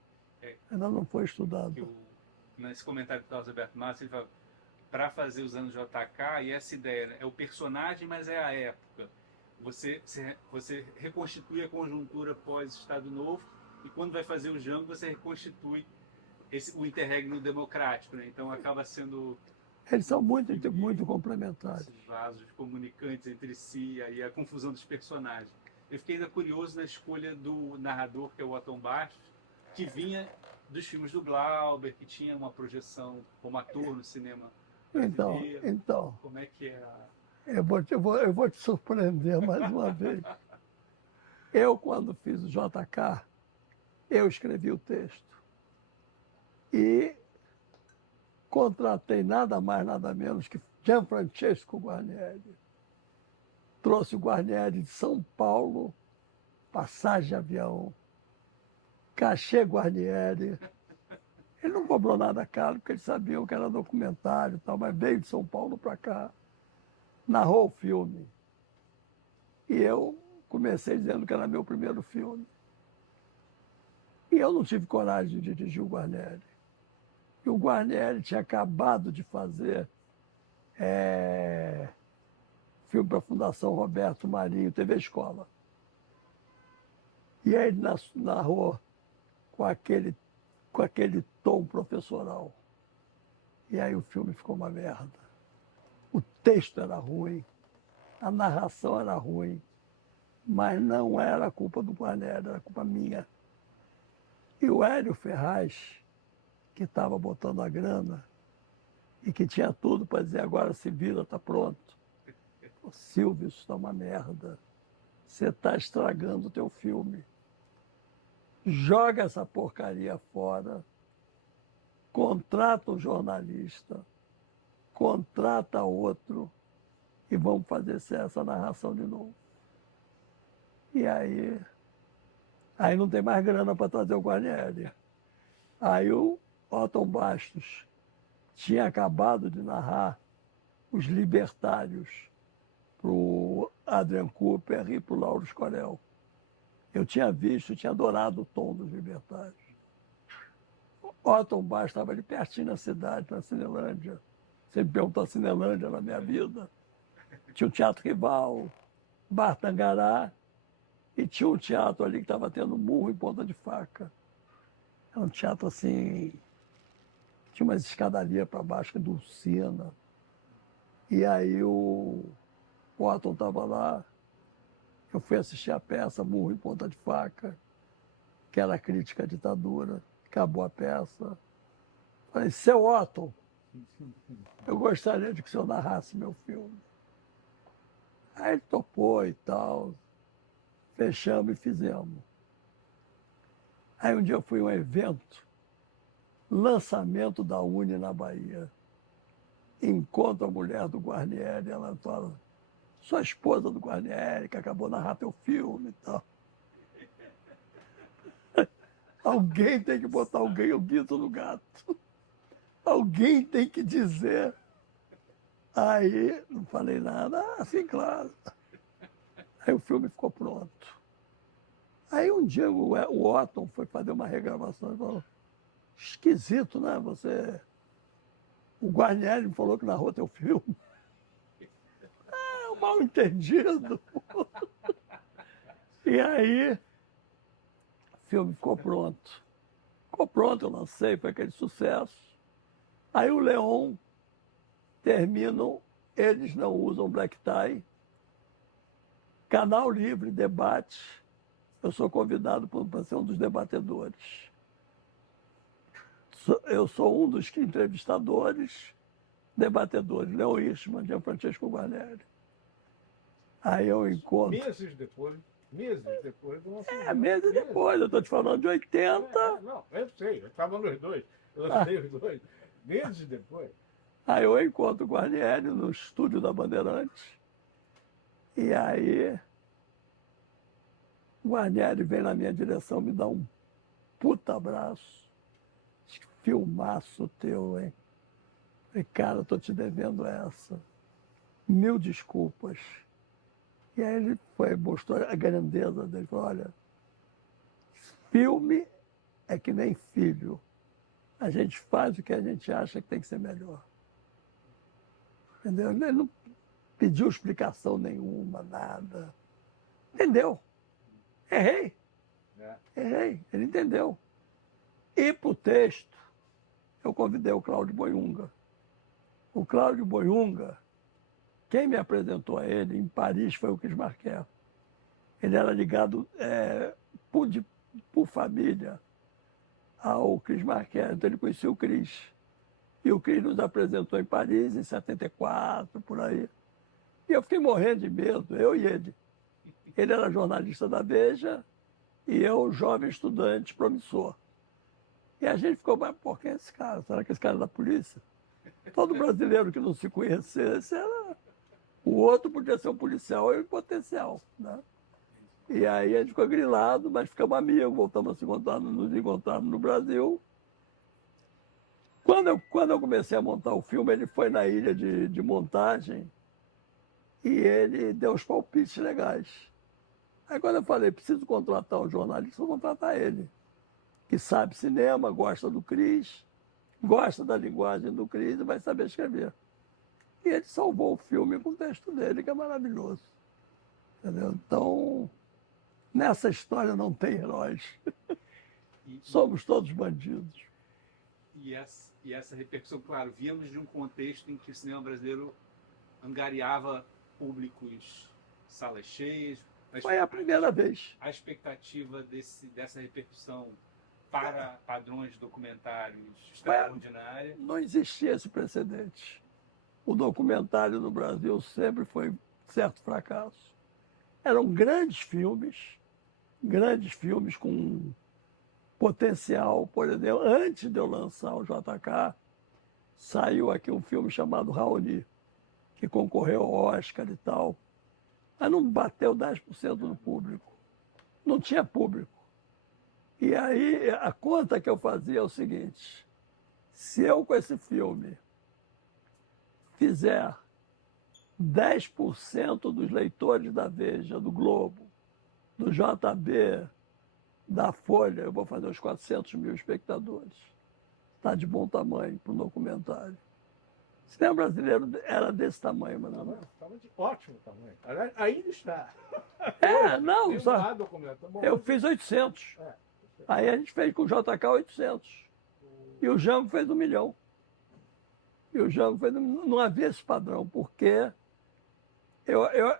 ainda não foi estudada. Nesse comentário do Carlos Alberto Matos, ele fala, para fazer os anos JK, e essa ideia, né? É o personagem, mas é a época. Você reconstitui a conjuntura pós-Estado Novo, e quando vai fazer o Jango, você reconstitui o interregno democrático, né? Então acaba sendo... Eles são muito complementares. Esses vasos comunicantes entre si, aí a confusão dos personagens. Eu fiquei ainda curioso na escolha do narrador, que é o Otton Bastos, que vinha dos filmes do Glauber, que tinha uma projeção como ator no cinema brasileiro. Então. Como é que é Eu vou te surpreender mais uma vez. Eu, quando fiz o JK, eu escrevi o texto. E contratei nada mais, nada menos que Gianfrancesco Guarnieri. Trouxe o Guarnieri de São Paulo, passagem de avião, cachê Guarnieri. Ele não cobrou nada caro, porque eles sabiam que era documentário e tal, mas veio de São Paulo para cá, narrou o filme. E eu comecei dizendo que era meu primeiro filme. E eu não tive coragem de dirigir o Guarnieri. E o Guarnieri tinha acabado de fazer filme para a Fundação Roberto Marinho, TV Escola. E aí ele narrou com aquele tom professoral. E aí o filme ficou uma merda. O texto era ruim, a narração era ruim, mas não era culpa do Guarnieri, era culpa minha. E o Hélio Ferraz, que estava botando a grana e que tinha tudo para dizer agora se vira, está pronto. Ô, Silvio, isso está uma merda. Você está estragando o teu filme. Joga essa porcaria fora, contrata um jornalista, contrata outro e vamos fazer essa narração de novo. E aí não tem mais grana para trazer o Guarnieri. Aí o Otton Bastos tinha acabado de narrar Os Libertários para o Adrian Cooper e para o Lauro Escorel. Eu tinha visto, tinha adorado o tom dos Libertários. Otton Bastos estava ali pertinho na cidade, na Cinelândia. Sempre perguntou a Cinelândia na minha vida. Tinha o Teatro Rival, Bar Tangará, e tinha um teatro ali que estava tendo murro em ponta de faca. Era um teatro assim, tinha umas escadarias para baixo, Dulcina. E aí o Otton estava lá, eu fui assistir a peça Murro em Ponta de Faca, que era a crítica à ditadura. Acabou a peça. Falei, seu Otton, eu gostaria de que o senhor narrasse meu filme. Aí ele topou e tal. Fechamos e fizemos. Aí um dia eu fui a um evento, lançamento da Uni na Bahia. Encontro a mulher do Guarnieri, ela fala, sua esposa do Guarnieri, que acabou de narrar teu filme e tal. Alguém tem que botar o guito no gato. Alguém tem que dizer. Aí, não falei nada, sim, claro. Aí o filme ficou pronto. Aí um dia o Otton foi fazer uma regravação e falou, esquisito, né? O Guarnieri me falou que narrou teu filme. Um mal entendido. E aí, o filme ficou pronto. Ficou pronto, eu lancei, foi aquele sucesso. Aí o Leon terminam, eles não usam black tie. Canal Livre, debate. Eu sou convidado para ser um dos debatedores. Eu sou um dos entrevistadores, debatedores. Leon Hirschman, Gianfrancesco Guarnieri. Aí eu encontro... Meses depois do lançamento. Meses depois, eu estou te falando de 80. Não, eu sei, eu estava nos dois. Eu lancei os dois. Meses depois. Aí eu encontro o Guarnieri no estúdio da Bandeirantes. E aí, o Guarnieri vem na minha direção, me dá um puta abraço. Filmaço teu, hein? Falei, cara, eu tô te devendo essa. 1000 desculpas. E aí ele mostrou a grandeza dele. Falou, olha, filme é que nem filho. A gente faz o que a gente acha que tem que ser melhor. Entendeu? Ele não pediu explicação nenhuma, nada. Entendeu? Errei. Errei. Ele entendeu. E para o texto, eu convidei o Cláudio Boiunga. O Cláudio Boiunga, quem me apresentou a ele em Paris foi o Cris Marquet. Ele era ligado por família ao Cris Marquet, então ele conhecia o Cris. E o Cris nos apresentou em Paris em 74, por aí. E eu fiquei morrendo de medo, eu e ele. Ele era jornalista da Veja e eu, jovem estudante promissor. E a gente ficou, mas por que esse cara? Será que esse cara é da polícia? Todo brasileiro que não se conhecesse era... O outro podia ser um policial em potencial, né? E aí a gente ficou grilado, mas ficamos amigos, voltamos a se encontrar, nos encontrarmos no Brasil. Quando eu comecei a montar o filme, ele foi na ilha de montagem e ele deu os palpites legais. Aí quando eu falei, preciso contratar um jornalista, vou contratar ele, que sabe cinema, gosta do Cris, gosta da linguagem do Cris e vai saber escrever. E ele salvou o filme com o texto dele, que é maravilhoso. Entendeu? Então, nessa história não tem heróis. E, Somos todos bandidos. e essa repercussão, claro, víamos de um contexto em que o cinema brasileiro angariava públicos, salas cheias. Foi a primeira vez. A expectativa dessa repercussão para padrões documentários extraordinária. Não existia esse precedente. O documentário no Brasil sempre foi certo fracasso. Eram grandes filmes com potencial. Por exemplo, antes de eu lançar o JK, saiu aqui um filme chamado Raoni, que concorreu ao Oscar e tal, mas não bateu 10% do público. Não tinha público. E aí a conta que eu fazia é o seguinte: se eu com esse filme fizer 10% dos leitores da Veja, do Globo, do JB, da Folha, eu vou fazer uns 400 mil espectadores. Está de bom tamanho para um documentário. O cinema brasileiro era desse tamanho, mas não. Estava de ótimo tamanho. Aliás, ainda está. Não, Tem um só. lado documentário. Eu fiz 800. É. Aí a gente fez com o JK 800. E o Jango fez 1 milhão. E o Jango fez 1 milhão. Não havia esse padrão, porque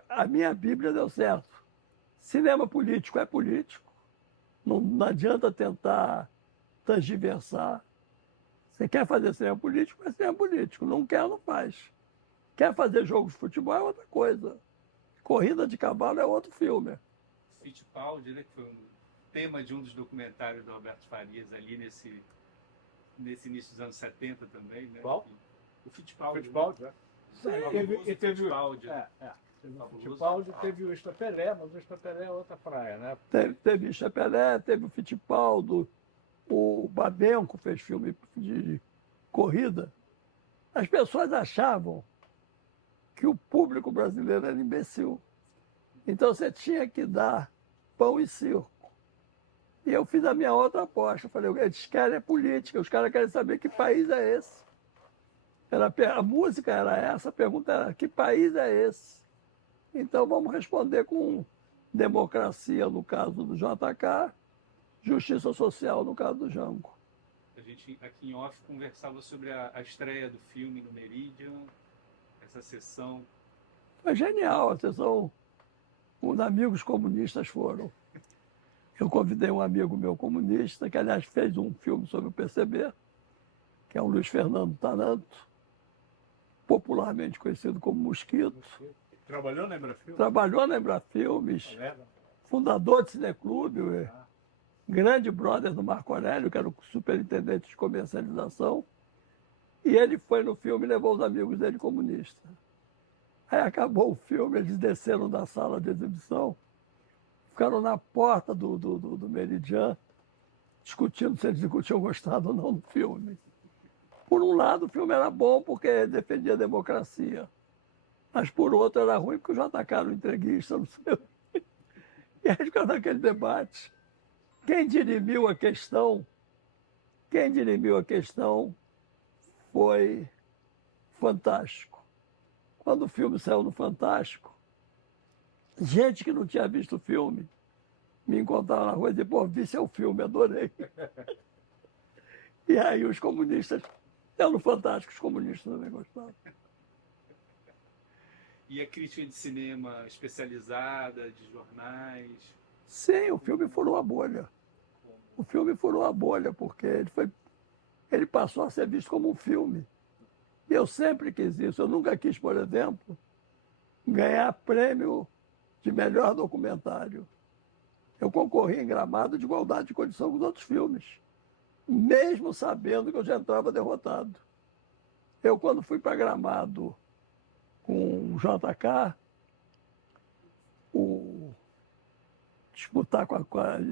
a minha Bíblia deu certo. Cinema político é político. Não adianta tentar transversar. Você quer fazer cinema político, faz cinema político. Não quer, não faz. Quer fazer jogo de futebol é outra coisa. Corrida de cavalo é outro filme. Fittipaldi, né, que foi um tema de um dos documentários do Roberto Farias ali nesse início dos anos 70 também, né? Qual? O Fittipaldi. Fittipaldi, né? Teve E teve Fittipaldi. Teve o Fabuloso. Fittipaldi, teve o Estapelé, mas o Estapelé é outra praia, né? Teve o Chapelé, teve o Fittipaldi, o Babenco fez filme de corrida. As pessoas achavam que o público brasileiro era imbecil. Então você tinha que dar pão e circo. E eu fiz a minha outra aposta. Eu falei, eles querem política, os caras querem saber que país é esse. A música era essa, a pergunta era, que país é esse? Então vamos responder com democracia no caso do JK, justiça social no caso do Jango. A gente aqui em off conversava sobre a estreia do filme no Meridian, essa sessão. Foi genial, a sessão. Os amigos comunistas foram. Eu convidei um amigo meu comunista, que aliás fez um filme sobre o PCB, que é o Luiz Fernando Taranto, popularmente conhecido como Mosquito. Trabalhou na Embrafilme? Trabalhou na Embrafilmes, fundador do Cineclube, grande brother do Marco Aurélio, que era o superintendente de comercialização. E ele foi no filme e levou os amigos dele comunistas. Aí acabou o filme, eles desceram da sala de exibição, ficaram na porta do Meridian, discutindo se eles tinham gostado ou não do filme. Por um lado, o filme era bom porque defendia a democracia, mas por outro era ruim porque o JK era um entreguista, não sei. E aí ficou naquele debate. Quem dirimiu a questão foi Fantástico. Quando o filme saiu no Fantástico, gente que não tinha visto o filme me encontraram na rua e diziam, pô, vi seu filme, adorei. E aí os comunistas, eu no Fantástico, os comunistas também gostavam. E a crítica de cinema especializada, de jornais? Sim, o filme furou a bolha. O filme furou a bolha, porque ele passou a ser visto como um filme. E eu sempre quis isso. Eu nunca quis, por exemplo, ganhar prêmio de melhor documentário. Eu concorri em Gramado de igualdade de condição com os outros filmes, mesmo sabendo que eu já entrava derrotado. Eu, quando fui para Gramado com o JK,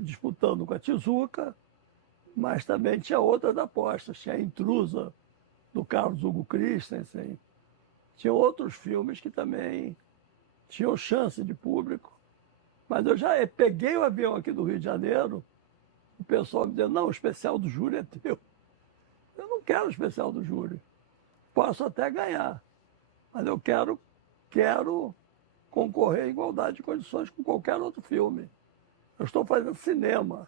disputando com a Tizuca, mas também tinha outras apostas. Tinha a Intrusa, do Carlos Hugo Christensen. Tinha outros filmes que também tinham chance de público, Mas eu já peguei o avião aqui do Rio de Janeiro, o pessoal me dizendo, não, o especial do júri é teu. Eu não quero o especial do júri. Posso até ganhar, mas eu quero concorrer em igualdade de condições com qualquer outro filme. Eu estou fazendo cinema.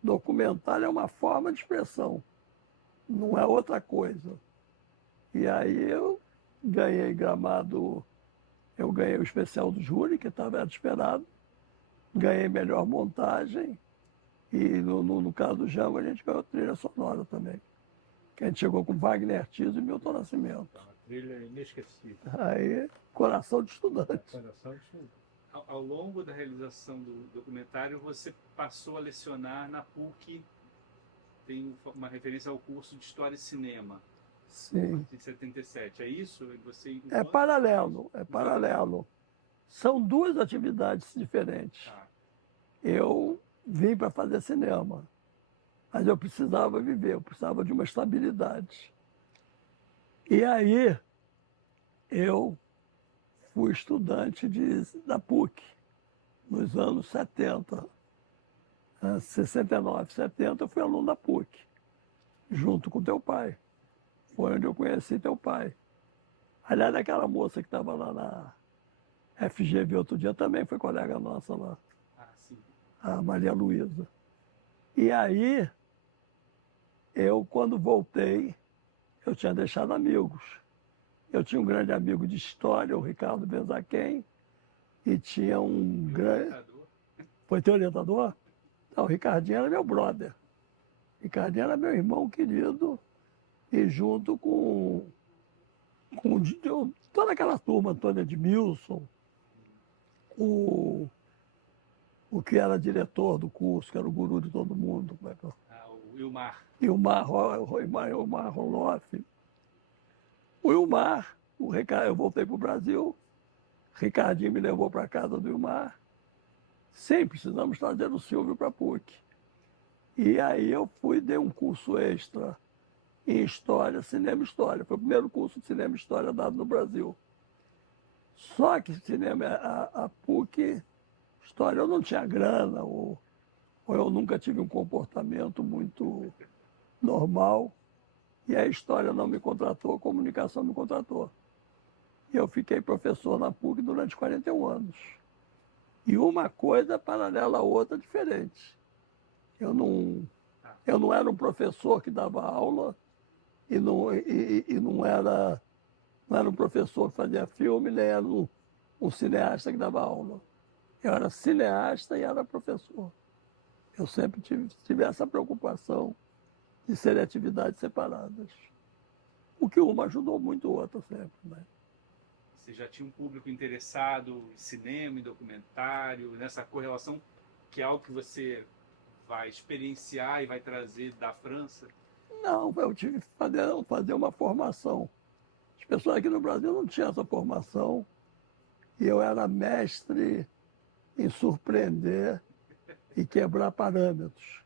Documentário é uma forma de expressão, não é outra coisa. E aí eu ganhei Gramado, eu ganhei o especial do júri, que estava esperado, ganhei melhor montagem, e no caso do Django a gente ganhou trilha sonora também, que a gente chegou com Wagner Tiso e Milton Nascimento. Uma trilha inesquecível. Aí, coração de estudante. Coração de tudo. Ao longo da realização do documentário, você passou a lecionar na PUC, tem uma referência ao curso de História e Cinema, Sim. de 77. É isso? Você, É paralelo, é paralelo. São duas atividades diferentes. Tá. Eu vim para fazer cinema, mas eu precisava viver, eu precisava de uma estabilidade. E aí eu fui estudante da PUC nos anos 70. 69, 70, eu fui aluno da PUC, junto com teu pai. Foi onde eu conheci teu pai. Aliás, aquela moça que estava lá na FGV outro dia também foi colega nossa lá, Ah, sim. a Maria Luísa. E aí, eu, quando voltei, eu tinha deixado amigos. Eu tinha um grande amigo de história, o Ricardo Benzaquem, e tinha um grande... Orientador. Foi teu orientador? Não, o Ricardinho era meu brother. O Ricardinho era meu irmão querido, e junto com toda aquela turma, Antônio Edmilson, o que era diretor do curso, que era o guru de todo mundo, como é que O Wilmar. e o Ilmar Roloff. O Ilmar, eu voltei para o Brasil, Ricardinho me levou para a casa do Ilmar. Sim, precisamos trazer o Silvio para a PUC. E aí eu dei um curso extra em História, Cinema e História. Foi o primeiro curso de Cinema e História dado no Brasil. Só que a PUC, História, eu não tinha grana, ou eu nunca tive um comportamento muito normal. E a História não me contratou, a Comunicação me contratou. E eu fiquei professor na PUC durante 41 anos. E uma coisa paralela à outra diferente. Eu não era um professor que dava aula e não era um professor que fazia filme, nem era um cineasta que dava aula. Eu era cineasta e era professor. Eu sempre tive essa preocupação de serem atividades separadas. O que uma ajudou muito o outro sempre, né? Você já tinha um público interessado em cinema, em documentário, nessa correlação, que é algo que você vai experienciar e vai trazer da França? Não, eu tive que fazer uma formação. As pessoas aqui no Brasil não tinham essa formação e eu era mestre em surpreender e quebrar parâmetros.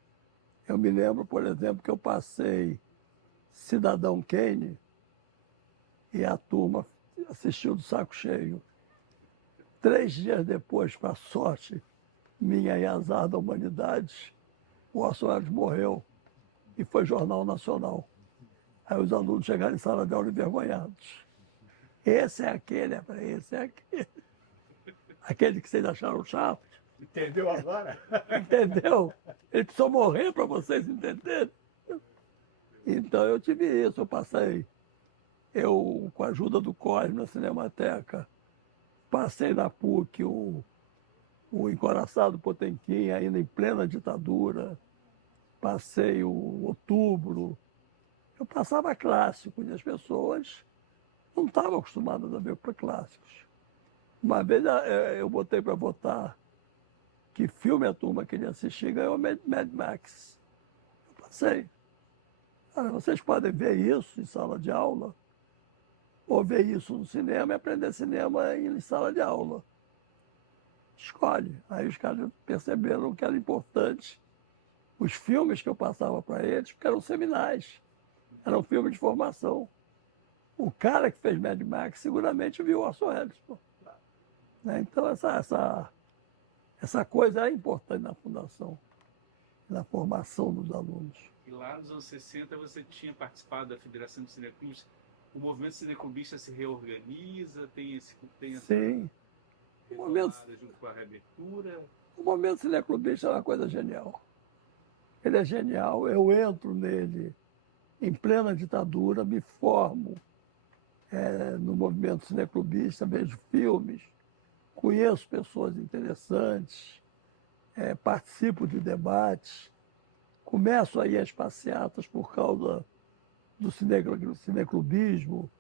Eu me lembro, por exemplo, que eu passei Cidadão Kane e a turma assistiu do saco cheio. 3 dias depois, para sorte minha e azar da humanidade, o Orson Welles morreu e foi Jornal Nacional. Aí os alunos chegaram em sala de aula envergonhados. Esse é aquele, esse é aquele. Aquele que vocês acharam chato. Entendeu agora? Entendeu? Ele precisou morrer para vocês entenderem. Então eu tive isso, eu passei, com a ajuda do Cosme na Cinemateca, passei na PUC o Encoraçado Potemkin, ainda em plena ditadura, passei o Outubro. Eu passava clássicos e as pessoas não estavam acostumadas a ver para clássicos. Uma vez eu botei para votar que filme a turma queria assistir, ganhou Mad Max. Eu passei. Cara, vocês podem ver isso em sala de aula, ou ver isso no cinema e aprender cinema em sala de aula. Escolhe. Aí os caras perceberam que era importante. Os filmes que eu passava para eles, porque eram seminais, eram filmes de formação. O cara que fez Mad Max seguramente viu Orson Welles. Né? Então Essa coisa é importante na fundação, na formação dos alunos. E lá nos anos 60 você tinha participado da Federação de Cineclubes. O movimento cineclubista se reorganiza, tem essa Sim, o movimento, retomada junto com a reabertura. o movimento cineclubista é uma coisa genial. Ele é genial, eu entro nele em plena ditadura, me formo no movimento cineclubista, vejo filmes, conheço pessoas interessantes, participo de debates, começo a ir às passeatas por causa do cineclubismo.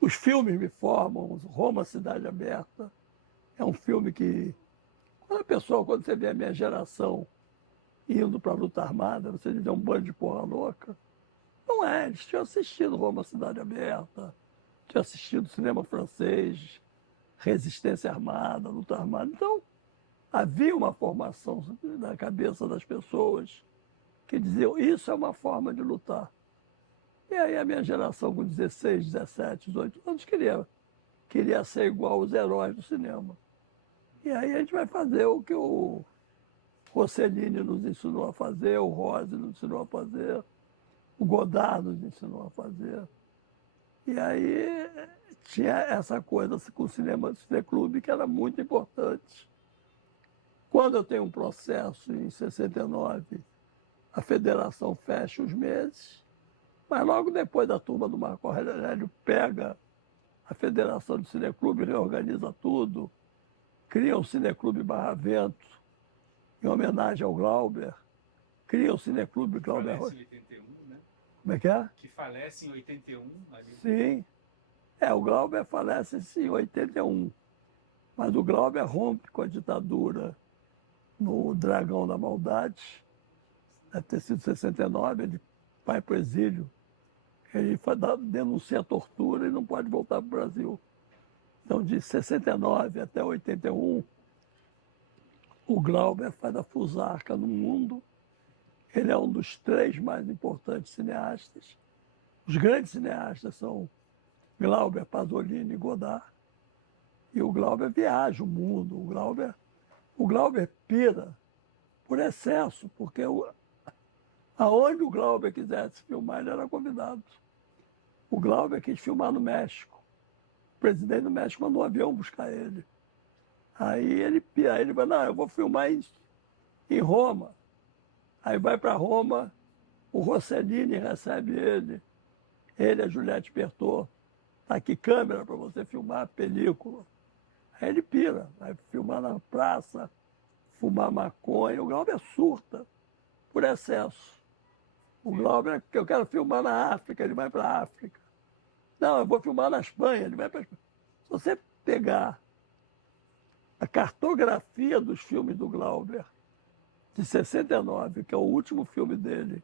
Os filmes me formam, Roma, Cidade Aberta, é um filme que, quando você vê a minha geração indo para a luta armada, você diz, é um bando de porra louca. Não é, eles tinham assistido Roma, Cidade Aberta, tinham assistido cinema francês, resistência armada, luta armada. Então, havia uma formação na cabeça das pessoas que diziam, isso é uma forma de lutar. E aí a minha geração com 16, 17, 18 anos queria ser igual aos heróis do cinema. E aí a gente vai fazer o que o Rossellini nos ensinou a fazer, o Rose nos ensinou a fazer, o Godard nos ensinou a fazer. E aí tinha essa coisa com o cineclube que era muito importante. Quando eu tenho um processo em 69, a federação fecha os meses, mas logo depois da turma do Marco Aurélio pega a Federação de Cineclube, reorganiza tudo, cria o Cineclube Barra Vento, em homenagem ao Glauber, cria o Cineclube Glauber. Falece em 81, né? Como é que é? Que falece em 81. Ali. Sim. O Glauber falece em 81, mas o Glauber rompe com a ditadura no Dragão da Maldade, deve ter sido 69, ele vai para o exílio, ele denuncia a tortura e não pode voltar para o Brasil. Então, de 69 até 81, o Glauber faz a Fusarca no mundo, ele é um dos 3 mais importantes cineastas. Os grandes cineastas são Glauber, Pasolini e Godard. E o Glauber viaja o mundo. O Glauber pira por excesso, porque aonde o Glauber quisesse filmar, ele era convidado. O Glauber quis filmar no México. O presidente do México mandou um avião buscar ele. Aí ele vai, não, eu vou filmar em Roma. Aí vai para Roma, o Rossellini recebe ele, a Juliette Bertot, tá aqui câmera para você filmar a película. Aí ele pira, vai filmar na praça, fumar maconha. O Glauber surta por excesso. O Glauber, eu quero filmar na África, ele vai para a África. Não, eu vou filmar na Espanha, ele vai para a Espanha. Se você pegar a cartografia dos filmes do Glauber, de 69, que é o último filme dele,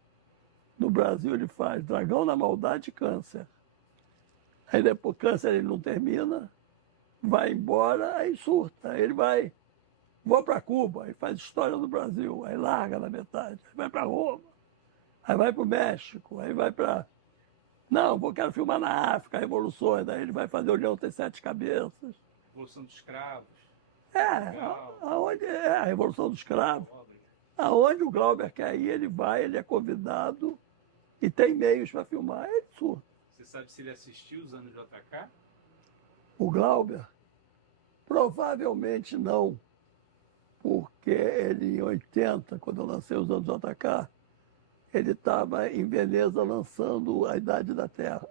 no Brasil ele faz Dragão da Maldade e Câncer. Aí depois Câncer ele não termina, vai embora, aí surta. Aí ele vou para Cuba, aí faz História do Brasil, aí larga na metade, aí vai para Roma, aí vai para o México, aí vai para... Não, quero filmar na África, revoluções, daí ele vai fazer O Leão Tem 7 Cabeças. Revolução dos Escravos. Aonde é a Revolução dos Escravos. Aonde o Glauber quer ir, ele vai, ele é convidado e tem meios para filmar, ele surta. Você sabe se ele assistiu os anos de JK? O Glauber? Provavelmente não, porque ele em 80, quando eu lancei os anos JK, ele estava em Veneza lançando A Idade da Terra.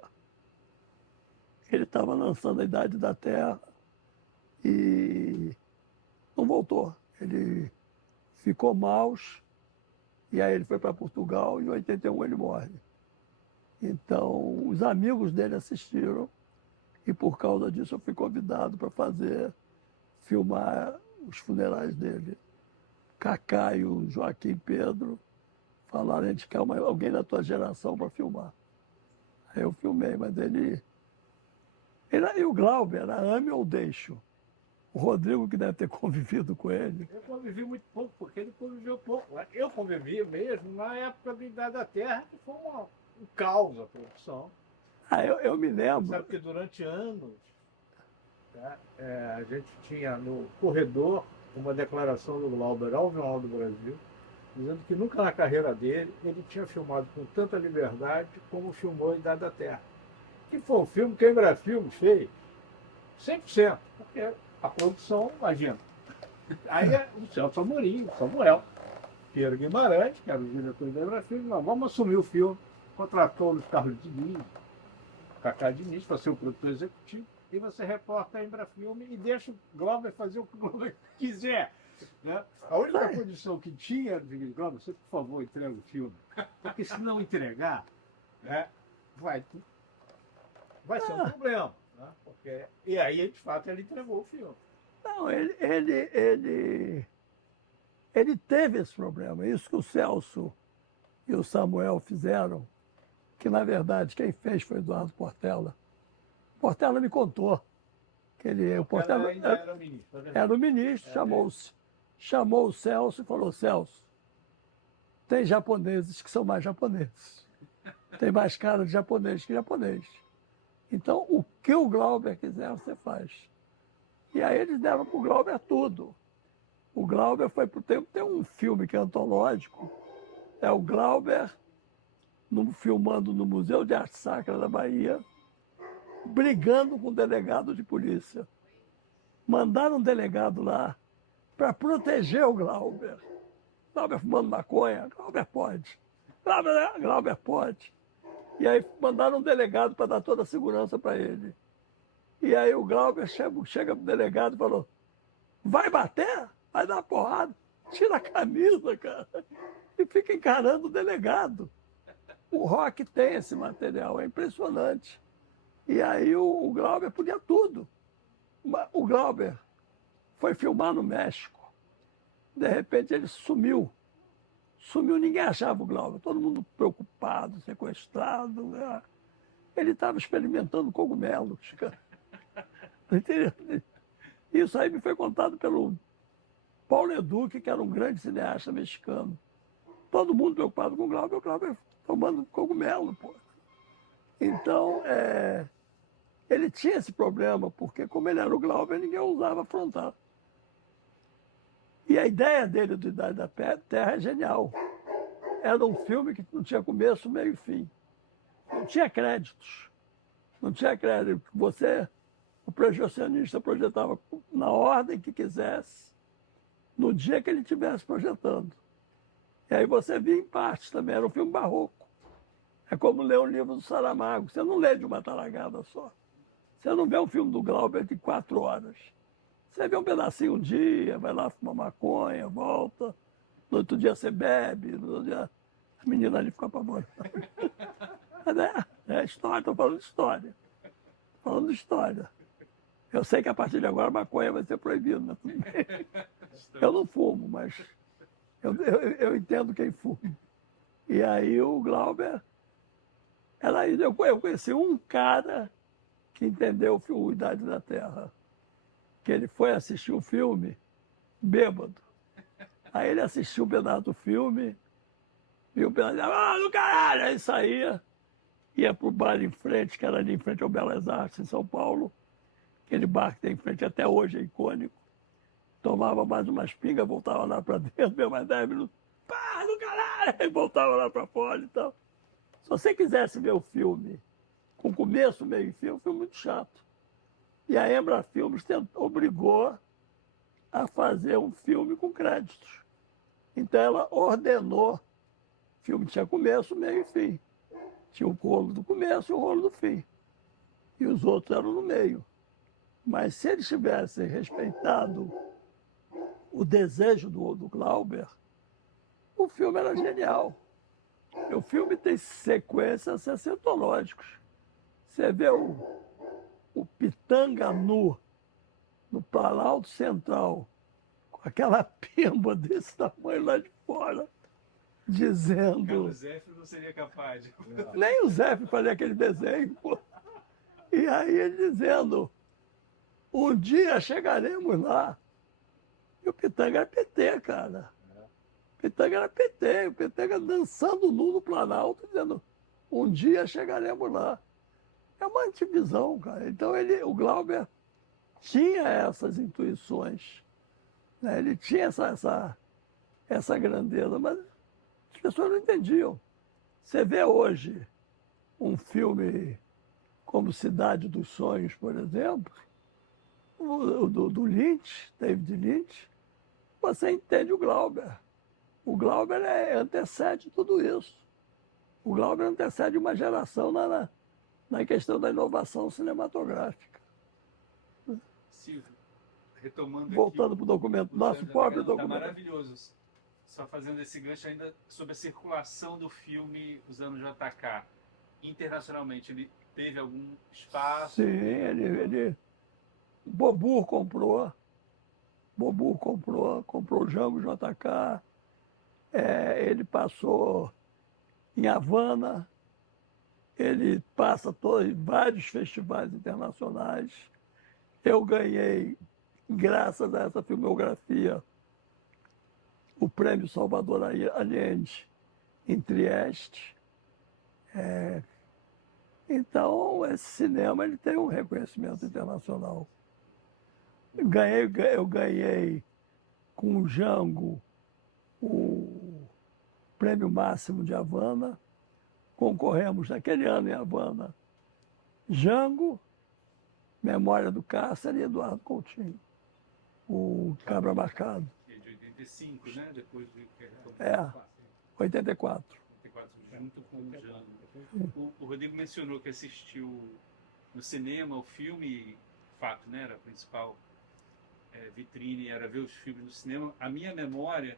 Ele estava lançando A Idade da Terra e não voltou. Ele ficou maus e aí ele foi para Portugal e em 81 ele morre. Então, os amigos dele assistiram e por causa disso eu fui convidado para filmar os funerais dele. Cacá e o Joaquim Pedro falaram, a gente quer alguém da tua geração para filmar. Aí eu filmei, mas e o Glauber era ame ou deixo. O Rodrigo, que deve ter convivido com ele. Eu convivi muito pouco, porque ele conviveu pouco. Eu convivi mesmo na época da Idade da Terra, que foi um caos a produção. Eu me lembro. Sabe que durante anos, a gente tinha no corredor uma declaração do Glauber ao Jornal do Brasil, dizendo que nunca na carreira dele ele tinha filmado com tanta liberdade como filmou em Idade da Terra. Que foi um filme que a Embrafilmes fez 100%, porque a produção, imagina. Aí o Celso Amorim, o Samuel, Pierre Guimarães, que era o diretor da Embrafilmes, nós vamos assumir o filme, contratou o Luiz Carlos Diniz, Cacá Diniz, para ser o produtor executivo, e você reporta a Embrafilme e deixa o Glauber fazer o que o Glauber quiser. Né? A única condição que tinha era de Glauber, você, por favor, entrega o filme. Porque se não entregar, né, vai ser um problema. Né? Porque, e aí, de fato, ele entregou o filme. Não, ele teve esse problema. Isso que o Celso e o Samuel fizeram, que na verdade quem fez foi o Eduardo Portela. Portela me contou que o Portela ainda era o ministro. Né? era o ministro, chamou o Celso e falou: Celso, tem japoneses que são mais japoneses. Tem mais cara de japonês que japonês. Então, o que o Glauber quiser, você faz. E aí eles deram para o Glauber tudo. O Glauber foi para o tempo. Tem um filme que é antológico, é o Glauber filmando no Museu de Arte Sacra da Bahia, brigando com o delegado de polícia. Mandaram um delegado lá para proteger o Glauber. Glauber fumando maconha, Glauber pode. Glauber pode. E aí mandaram um delegado para dar toda a segurança para ele. E aí o Glauber chega pro delegado e falou: vai bater? Vai dar porrada? Tira a camisa, cara. E fica encarando o delegado. O Rock tem esse material, é impressionante. E aí o Glauber podia tudo. O Glauber foi filmar no México. De repente ele sumiu. Sumiu, ninguém achava o Glauber. Todo mundo preocupado, sequestrado. Né? Ele estava experimentando cogumelos, cara. Entendeu? Isso aí me foi contado pelo Paulo Eduque, que era um grande cineasta mexicano. Todo mundo preocupado com o Glauber tomando cogumelo, pô. Então, ele tinha esse problema, porque como ele era o Glauber, ninguém usava frontal. E a ideia dele do Idade da Terra é genial. Era um filme que não tinha começo, meio e fim. Não tinha créditos. Não tinha crédito. Você, o projecionista, projetava na ordem que quisesse, no dia que ele estivesse projetando. E aí você via em partes também. Era um filme barroco. É como ler um livro do Saramago. Você não lê de uma talagada só. Você não vê um filme do Glauber de 4 horas. Você vê um pedacinho um dia, vai lá fumar maconha, volta. No outro dia você bebe, no outro dia a menina ali fica apavorada. Mas é história, estou falando de história. Estou falando de história. Eu sei que a partir de agora a maconha vai ser proibida, mas tudo bem. Eu não fumo, mas eu entendo quem fuma. E aí o Glauber, eu conheci um cara que entendeu o Idade da Terra. Que ele foi assistir o filme bêbado. Aí ele assistiu um pedaço do filme, viu um pedaço, do caralho! Aí saía, ia pro bar em frente, que era ali em frente ao Belas Artes, em São Paulo. Aquele bar que tem em frente até hoje, é icônico. Tomava mais umas pingas, voltava lá para dentro, deu mais 10 minutos. Pá, do caralho! Aí voltava lá para fora e tal. Se você quisesse ver o filme com começo, meio e fim, é um filme muito chato. E a Embrafilmes obrigou a fazer um filme com créditos. Então ela ordenou. O filme tinha começo, meio e fim. Tinha o rolo do começo e o rolo do fim. E os outros eram no meio. Mas se eles tivessem respeitado o desejo do Glauber, o filme era genial. O filme tem sequências sessentológicas. Você vê o Pitanga nu, no Planalto Central, com aquela pimba desse tamanho lá de fora, dizendo... Carlos Zé não seria capaz. Nem o Zé fazia aquele desenho, pô. E aí ele dizendo, um dia chegaremos lá. E o Pitanga era PT, cara. O Pitanga era PT, o Pitanga dançando nu no Planalto, dizendo, um dia chegaremos lá. É uma antivisão, cara. Então o Glauber tinha essas intuições. né? Ele tinha essa grandeza, mas as pessoas não entendiam. Você vê hoje um filme como Cidade dos Sonhos, por exemplo, do Lynch, David Lynch, você entende o Glauber. O Glauber antecede tudo isso. O Glauber antecede uma geração na questão da inovação cinematográfica. Silvio, retomando Voltando aqui para o documento, o nosso Zé da pobre Casa, tá documento. maravilhoso. Só fazendo esse gancho ainda sobre a circulação do filme usando JK. Internacionalmente, ele teve algum espaço? Sim, ele Bobur comprou o Django JK, ele passou em Havana, ele passa em vários festivais internacionais. Eu ganhei, graças a essa filmografia, o Prêmio Salvador Allende em Trieste. Então, esse cinema ele tem um reconhecimento internacional. Eu ganhei com o Django o Prêmio Máximo de Havana. Concorremos naquele ano em Havana. Django, Memória do Cárcere e Eduardo Coutinho. O Cabra Marcado. De 85, né? Depois de 84. 84, junto com o Django. O Rodrigo mencionou que assistiu no cinema o filme, fato, né? Era a principal vitrine, era ver os filmes no cinema. A minha memória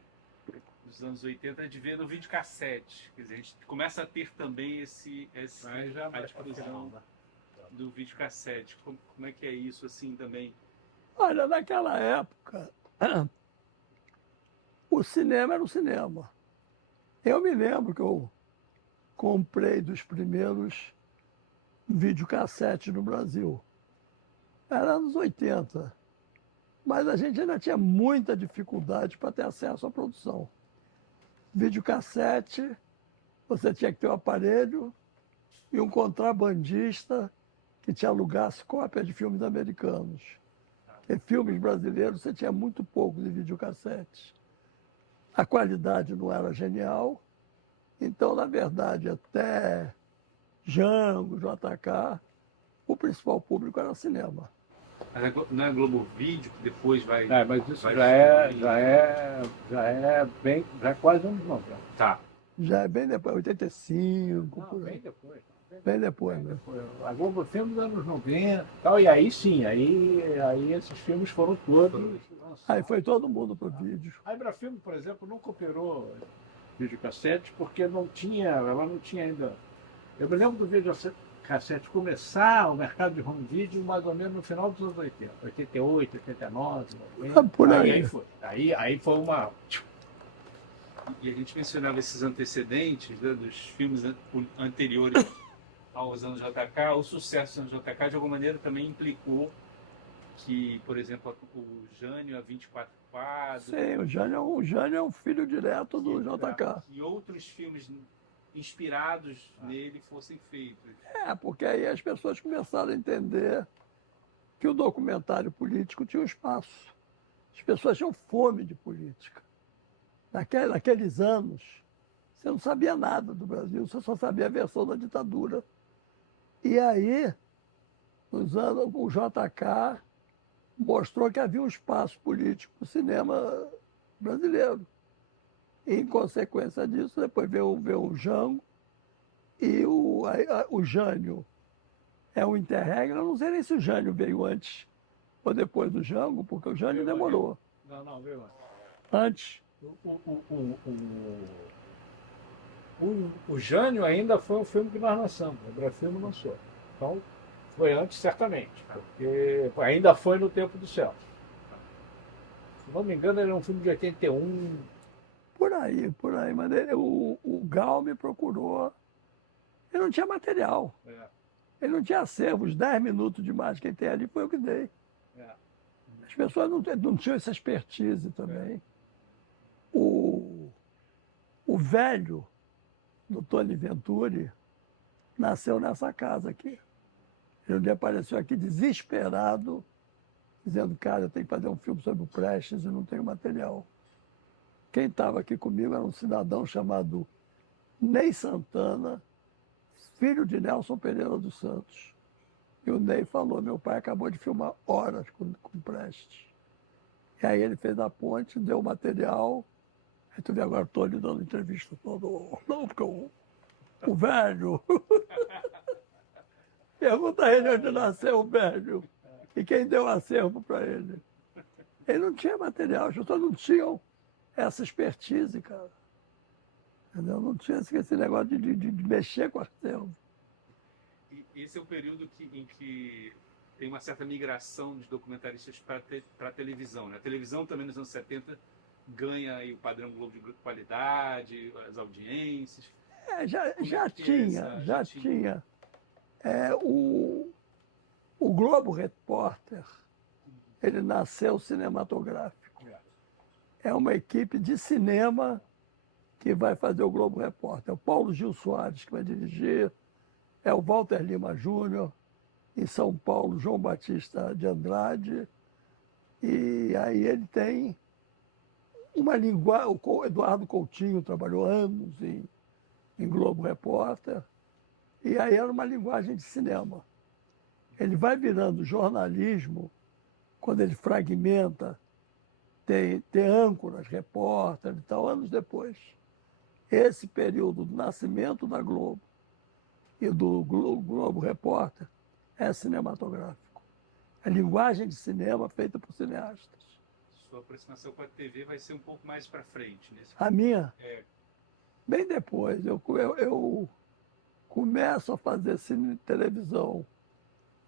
dos anos 80 é de ver no videocassete. Quer dizer, a gente começa a ter também a disposição do videocassete. Como é que é isso assim também? Olha, naquela época, o cinema era o cinema. Eu me lembro que eu comprei dos primeiros videocassetes no Brasil. Era anos 80. Mas a gente ainda tinha muita dificuldade para ter acesso à produção. Videocassete, você tinha que ter um aparelho e um contrabandista que te alugasse cópia de filmes americanos. Porque filmes brasileiros você tinha muito pouco de videocassete. A qualidade não era genial, então, na verdade, até Django, JK, o principal público era cinema. Mas não é Globo Vídeo que depois vai. Mas isso vai já é quase anos 90. Tá. Já é bem depois, 85, Não, por aí. bem depois. Bem depois, né? A Globo Filme dos anos 90 e tal, e aí sim, aí esses filmes foram todos lançados. Aí foi todo mundo pro vídeo. A Embrafilme, por exemplo, nunca operou videocassete porque ela não tinha ainda. Eu me lembro do videocassete começar o mercado de home video mais ou menos no final dos anos 80, 88, 89, 90. Por aí. Aí foi. Aí foi uma. E a gente mencionava esses antecedentes, né, dos filmes anteriores aos anos JK. O sucesso dos anos JK, de alguma maneira, também implicou que, por exemplo, o Jânio, a 24 Quadros... Sim, o Jânio é um filho direto do JK. Que outros filmes inspirados nele fossem feitos. Porque aí as pessoas começaram a entender que o documentário político tinha um espaço. As pessoas tinham fome de política. Naqueles anos, você não sabia nada do Brasil, você só sabia a versão da ditadura. E aí, nos anos, o JK mostrou que havia um espaço político no cinema brasileiro. E, em consequência disso, depois veio o Django e o Jânio é o interregra. Eu não sei nem se o Jânio veio antes ou depois do Django, porque o Jânio demorou. Não, veio Antes. O Jânio ainda foi um filme que nós lançamos, o Embrafilme lançou. Então, foi antes, certamente, porque ainda foi no tempo do Celso. Se não me engano, ele é um filme de 81. Por aí. Mas o Gal me procurou. Ele não tinha material. Ele não tinha acervo. Os 10 minutos de imagem que ele tem ali foi eu que dei. As pessoas não tinham essa expertise também. O velho do Tony Venturi nasceu nessa casa aqui. Ele apareceu aqui desesperado dizendo, cara, eu tenho que fazer um filme sobre o Prestes e não tenho material. Quem estava aqui comigo era um cidadão chamado Ney Santana, filho de Nelson Pereira dos Santos. E o Ney falou, meu pai acabou de filmar horas com o Prestes. E aí ele fez a ponte, deu o material. Aí tu vê agora, estou lhe dando entrevista todo. Não, porque o velho. Pergunta a ele onde nasceu o velho. E quem deu acervo para ele. Ele não tinha material, as pessoas não tinham essa expertise, cara. Entendeu? Não tinha esse negócio de mexer com acervo. E esse é um período em que tem uma certa migração de documentaristas para a televisão, né? A televisão também nos anos 70 ganha aí o padrão Globo de qualidade, as audiências. Já tinha. O Globo Repórter, ele nasceu cinematográfico. É uma equipe de cinema que vai fazer o Globo Repórter. É o Paulo Gil Soares que vai dirigir, é o Walter Lima Júnior, em São Paulo, João Batista de Andrade, e aí ele tem uma linguagem, o Eduardo Coutinho trabalhou anos em Globo Repórter, e aí era uma linguagem de cinema. Ele vai virando jornalismo quando ele fragmenta, tem âncoras, repórter e tal, anos depois. Esse período do nascimento da Globo e do Globo Repórter é cinematográfico. É linguagem de cinema feita por cineastas. Sua aproximação com a TV vai ser um pouco mais para frente. A minha? É. Bem depois. Eu começo a fazer cine televisão.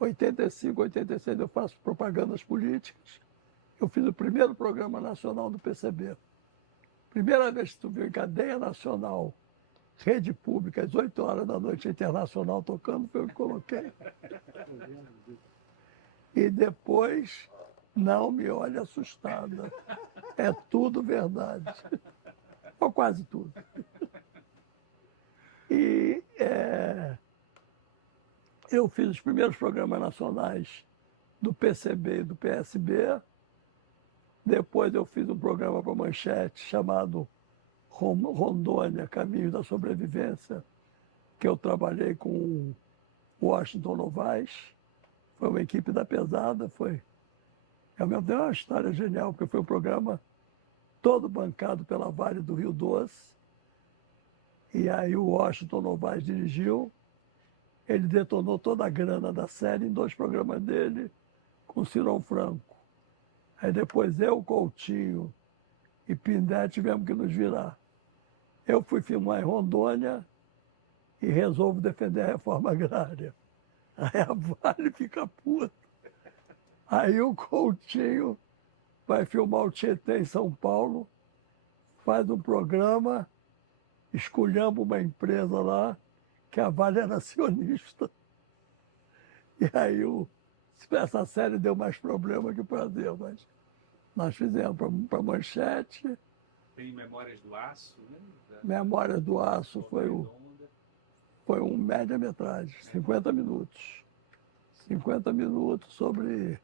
85, 86 eu faço propagandas políticas. Eu fiz o primeiro programa nacional do PCB. Primeira vez que tu viu em cadeia nacional, rede pública, às 8 horas da noite, internacional tocando, foi eu que coloquei. E depois, não me olhe assustada. É tudo verdade. Ou quase tudo. E eu fiz os primeiros programas nacionais do PCB e do PSB. Depois eu fiz um programa para a Manchete chamado Rondônia, Caminho da Sobrevivência, que eu trabalhei com o Washington Novaes. Foi uma equipe da pesada, é uma história genial, porque foi um programa todo bancado pela Vale do Rio Doce. E aí o Washington Novaes dirigiu. Ele detonou toda a grana da série em 2 programas dele com o Cirão Franco. Aí depois eu, Coutinho e Pindé tivemos que nos virar. Eu fui filmar em Rondônia e resolvo defender a reforma agrária. Aí a Vale fica puta. Aí o Coutinho vai filmar o Tietê em São Paulo, faz um programa, esculhamba uma empresa lá, que a Vale era acionista. E aí essa série deu mais problema que prazer, mas nós fizemos para Manchete. Tem Memórias do Aço, né? Memórias do Aço foi um média-metragem, 50 minutos. 50 minutos sobre...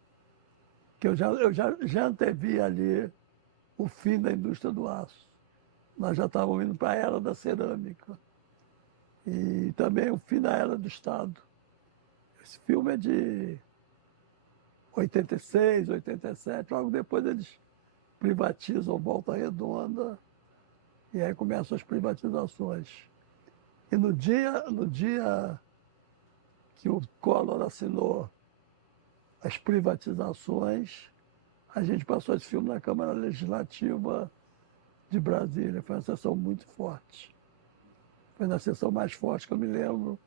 que eu já antevi ali o fim da indústria do aço. Nós já estávamos indo para a era da cerâmica. E também o fim da era do Estado. Esse filme é de 86, 87, logo depois eles privatizam Volta Redonda e aí começam as privatizações. E no dia que o Collor assinou as privatizações, a gente passou esse filme na Câmara Legislativa de Brasília. Foi uma sessão muito forte. Foi na sessão mais forte que eu me lembro,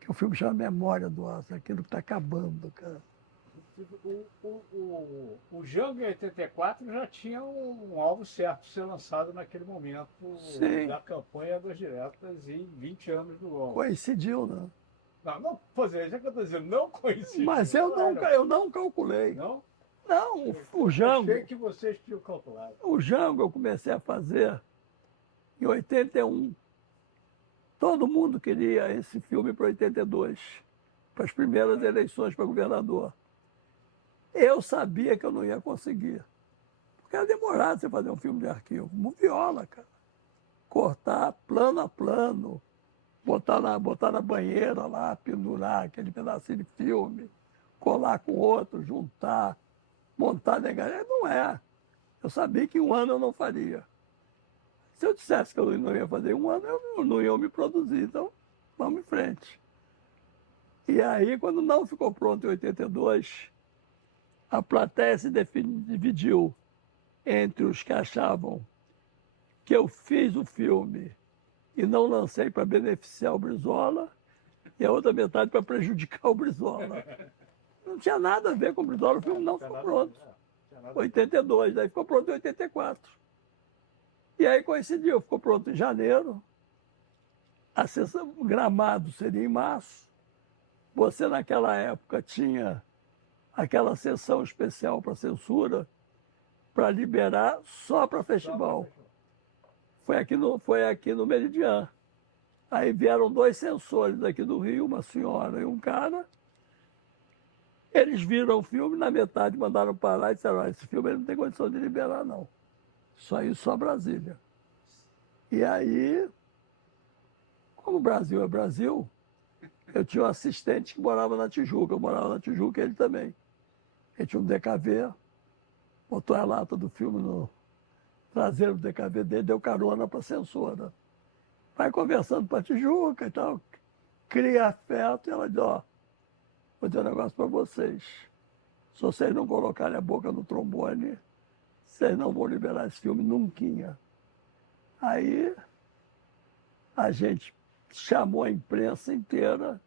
que o filme chama Memória do Aço, aquilo que está acabando, cara. O Django em 84 já tinha um alvo certo de ser lançado naquele momento. Sim. Da campanha das diretas em 20 anos do golpe. Coincidiu, né? Não, pois é, já que eu estou dizendo, não coincidiu. Mas eu não calculei. Não? Não, o Django... Achei que vocês tinham calculado. O Django eu comecei a fazer em 81. Todo mundo queria esse filme para 82, para as primeiras eleições para governador. Eu sabia que eu não ia conseguir. Porque era demorado você fazer um filme de arquivo. Como Viola, cara. Cortar plano a plano, botar na banheira lá, pendurar aquele pedacinho de filme, colar com outro, juntar, montar negócio. Não é. Eu sabia que um ano eu não faria. Se eu dissesse que eu não ia fazer um ano, eu não ia me produzir. Então, vamos em frente. E aí, quando não ficou pronto em 82, a plateia se dividiu entre os que achavam que eu fiz o filme e não lancei para beneficiar o Brizola, e a outra metade para prejudicar o Brizola. Não tinha nada a ver com o Brizola, o filme não ficou pronto. 82, daí ficou pronto em 84. E aí coincidiu, ficou pronto em janeiro, a sessão Gramado seria em março. Você naquela época tinha aquela sessão especial para censura, para liberar só para festival. Foi aqui no Meridian. Aí vieram 2 censores aqui do Rio, uma senhora e um cara. Eles viram o filme, na metade mandaram parar e disseram, esse filme ele não tem condição de liberar, não. Só Brasília. E aí, como o Brasil é Brasil, eu tinha um assistente que morava na Tijuca. Eu morava na Tijuca e ele também. Ele tinha um DKV, botou a lata do filme no traseiro do DKV dele, deu carona para a censora. Vai conversando para a Tijuca e tal, cria afeto, e ela diz, ó, vou dizer um negócio para vocês. Se vocês não colocarem a boca no trombone, vocês não vão liberar esse filme nunca. Aí a gente chamou a imprensa inteira,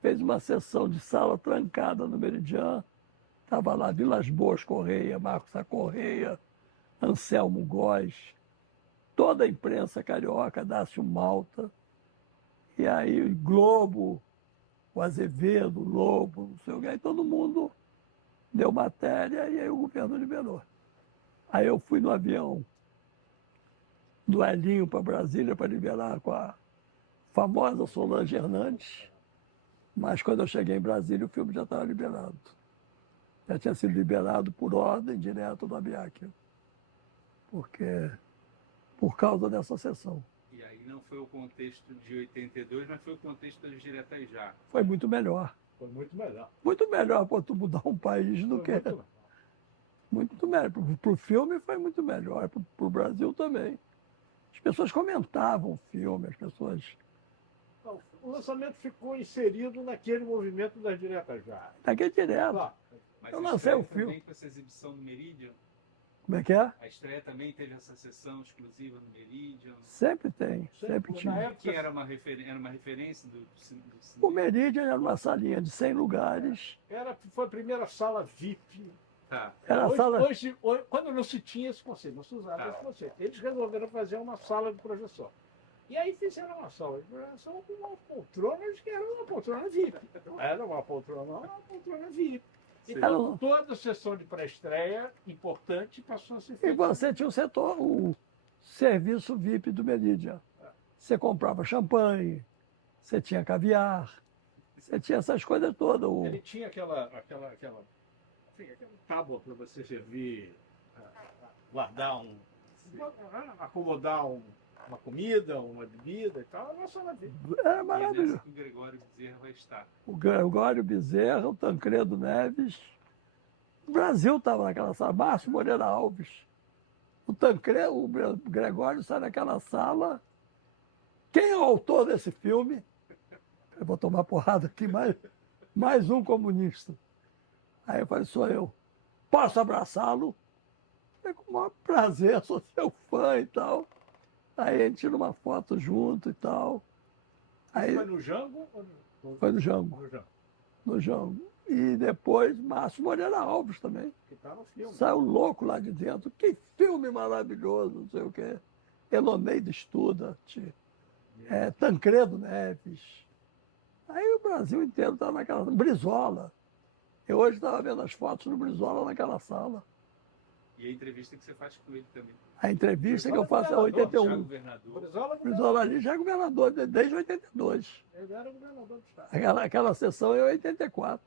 fez uma sessão de sala trancada no Meridian. Estava lá Vilas Boas Correia, Marcos A. Correia, Anselmo Góes, toda a imprensa carioca, Dácio Malta. E aí o Globo, o Azevedo, o Lobo, não sei o que, aí todo mundo deu matéria e aí o governo liberou. Aí eu fui no avião do Elinho para Brasília para liberar com a famosa Solange Hernandes, mas quando eu cheguei em Brasília o filme já estava liberado. Já tinha sido liberado por ordem direta do ABIAC, por causa dessa sessão. E aí não foi o contexto de 82, mas foi o contexto das diretas já. Foi muito melhor. Foi muito melhor. Muito melhor para tu mudar um país do que... Muito melhor. Para o filme foi muito melhor, para o Brasil também. As pessoas comentavam o filme, as pessoas... O lançamento ficou inserido naquele movimento das diretas já. Daquele direto. Claro. Mas Eu a lancei estreia o filme. também com essa exibição no Meridian. Como é que é? A estreia também teve essa sessão exclusiva no Meridian. Sempre tem, sempre Na tinha. época, Que era uma referência do cinema. O Meridian era uma salinha de 100 lugares. foi a primeira sala VIP. Tá. Era a sala... Hoje, quando não se tinha esse conceito, não se usava esse conceito, eles resolveram fazer uma sala de projeção. E aí fizeram uma sala de projeção com uma poltrona que era uma poltrona VIP. Não era uma poltrona, não, era uma poltrona VIP. Então, toda sessão de pré-estreia importante passou a ser E feita. você tinha o setor, o serviço VIP do Meridian. Você comprava champanhe, você tinha caviar, você tinha essas coisas todas. Ele tinha aquela tábua para você servir, guardar acomodar uma comida, uma bebida e tal, era só na vida. Era maravilhoso. E é nessa que o Gregório Bezerra vai estar. O Gregório Bezerra, o Tancredo Neves. O Brasil estava naquela sala, Márcio Moreira Alves. O Gregório sai naquela sala. Quem é o autor desse filme? Eu vou tomar porrada aqui, mais um comunista. Aí eu falei, sou eu. Posso abraçá-lo? É com o maior prazer, sou seu fã e tal. Aí a gente tira uma foto junto e tal. Aí, Foi no Jango? Foi no Jango. No Jango. No Jango. E depois Márcio Moreira Alves também. Que tá no filme. Saiu louco lá de dentro. Que filme maravilhoso, não sei o quê. Eloneida estuda. Tancredo Neves. Aí o Brasil inteiro estava naquela... Brizola. Eu hoje estava vendo as fotos do Brizola naquela sala. E a entrevista que você faz com ele também. A entrevista que eu faço é 81. Já governador. Brizola ali já é governador desde 82. Ele era governador do estado. Aquela sessão é 84.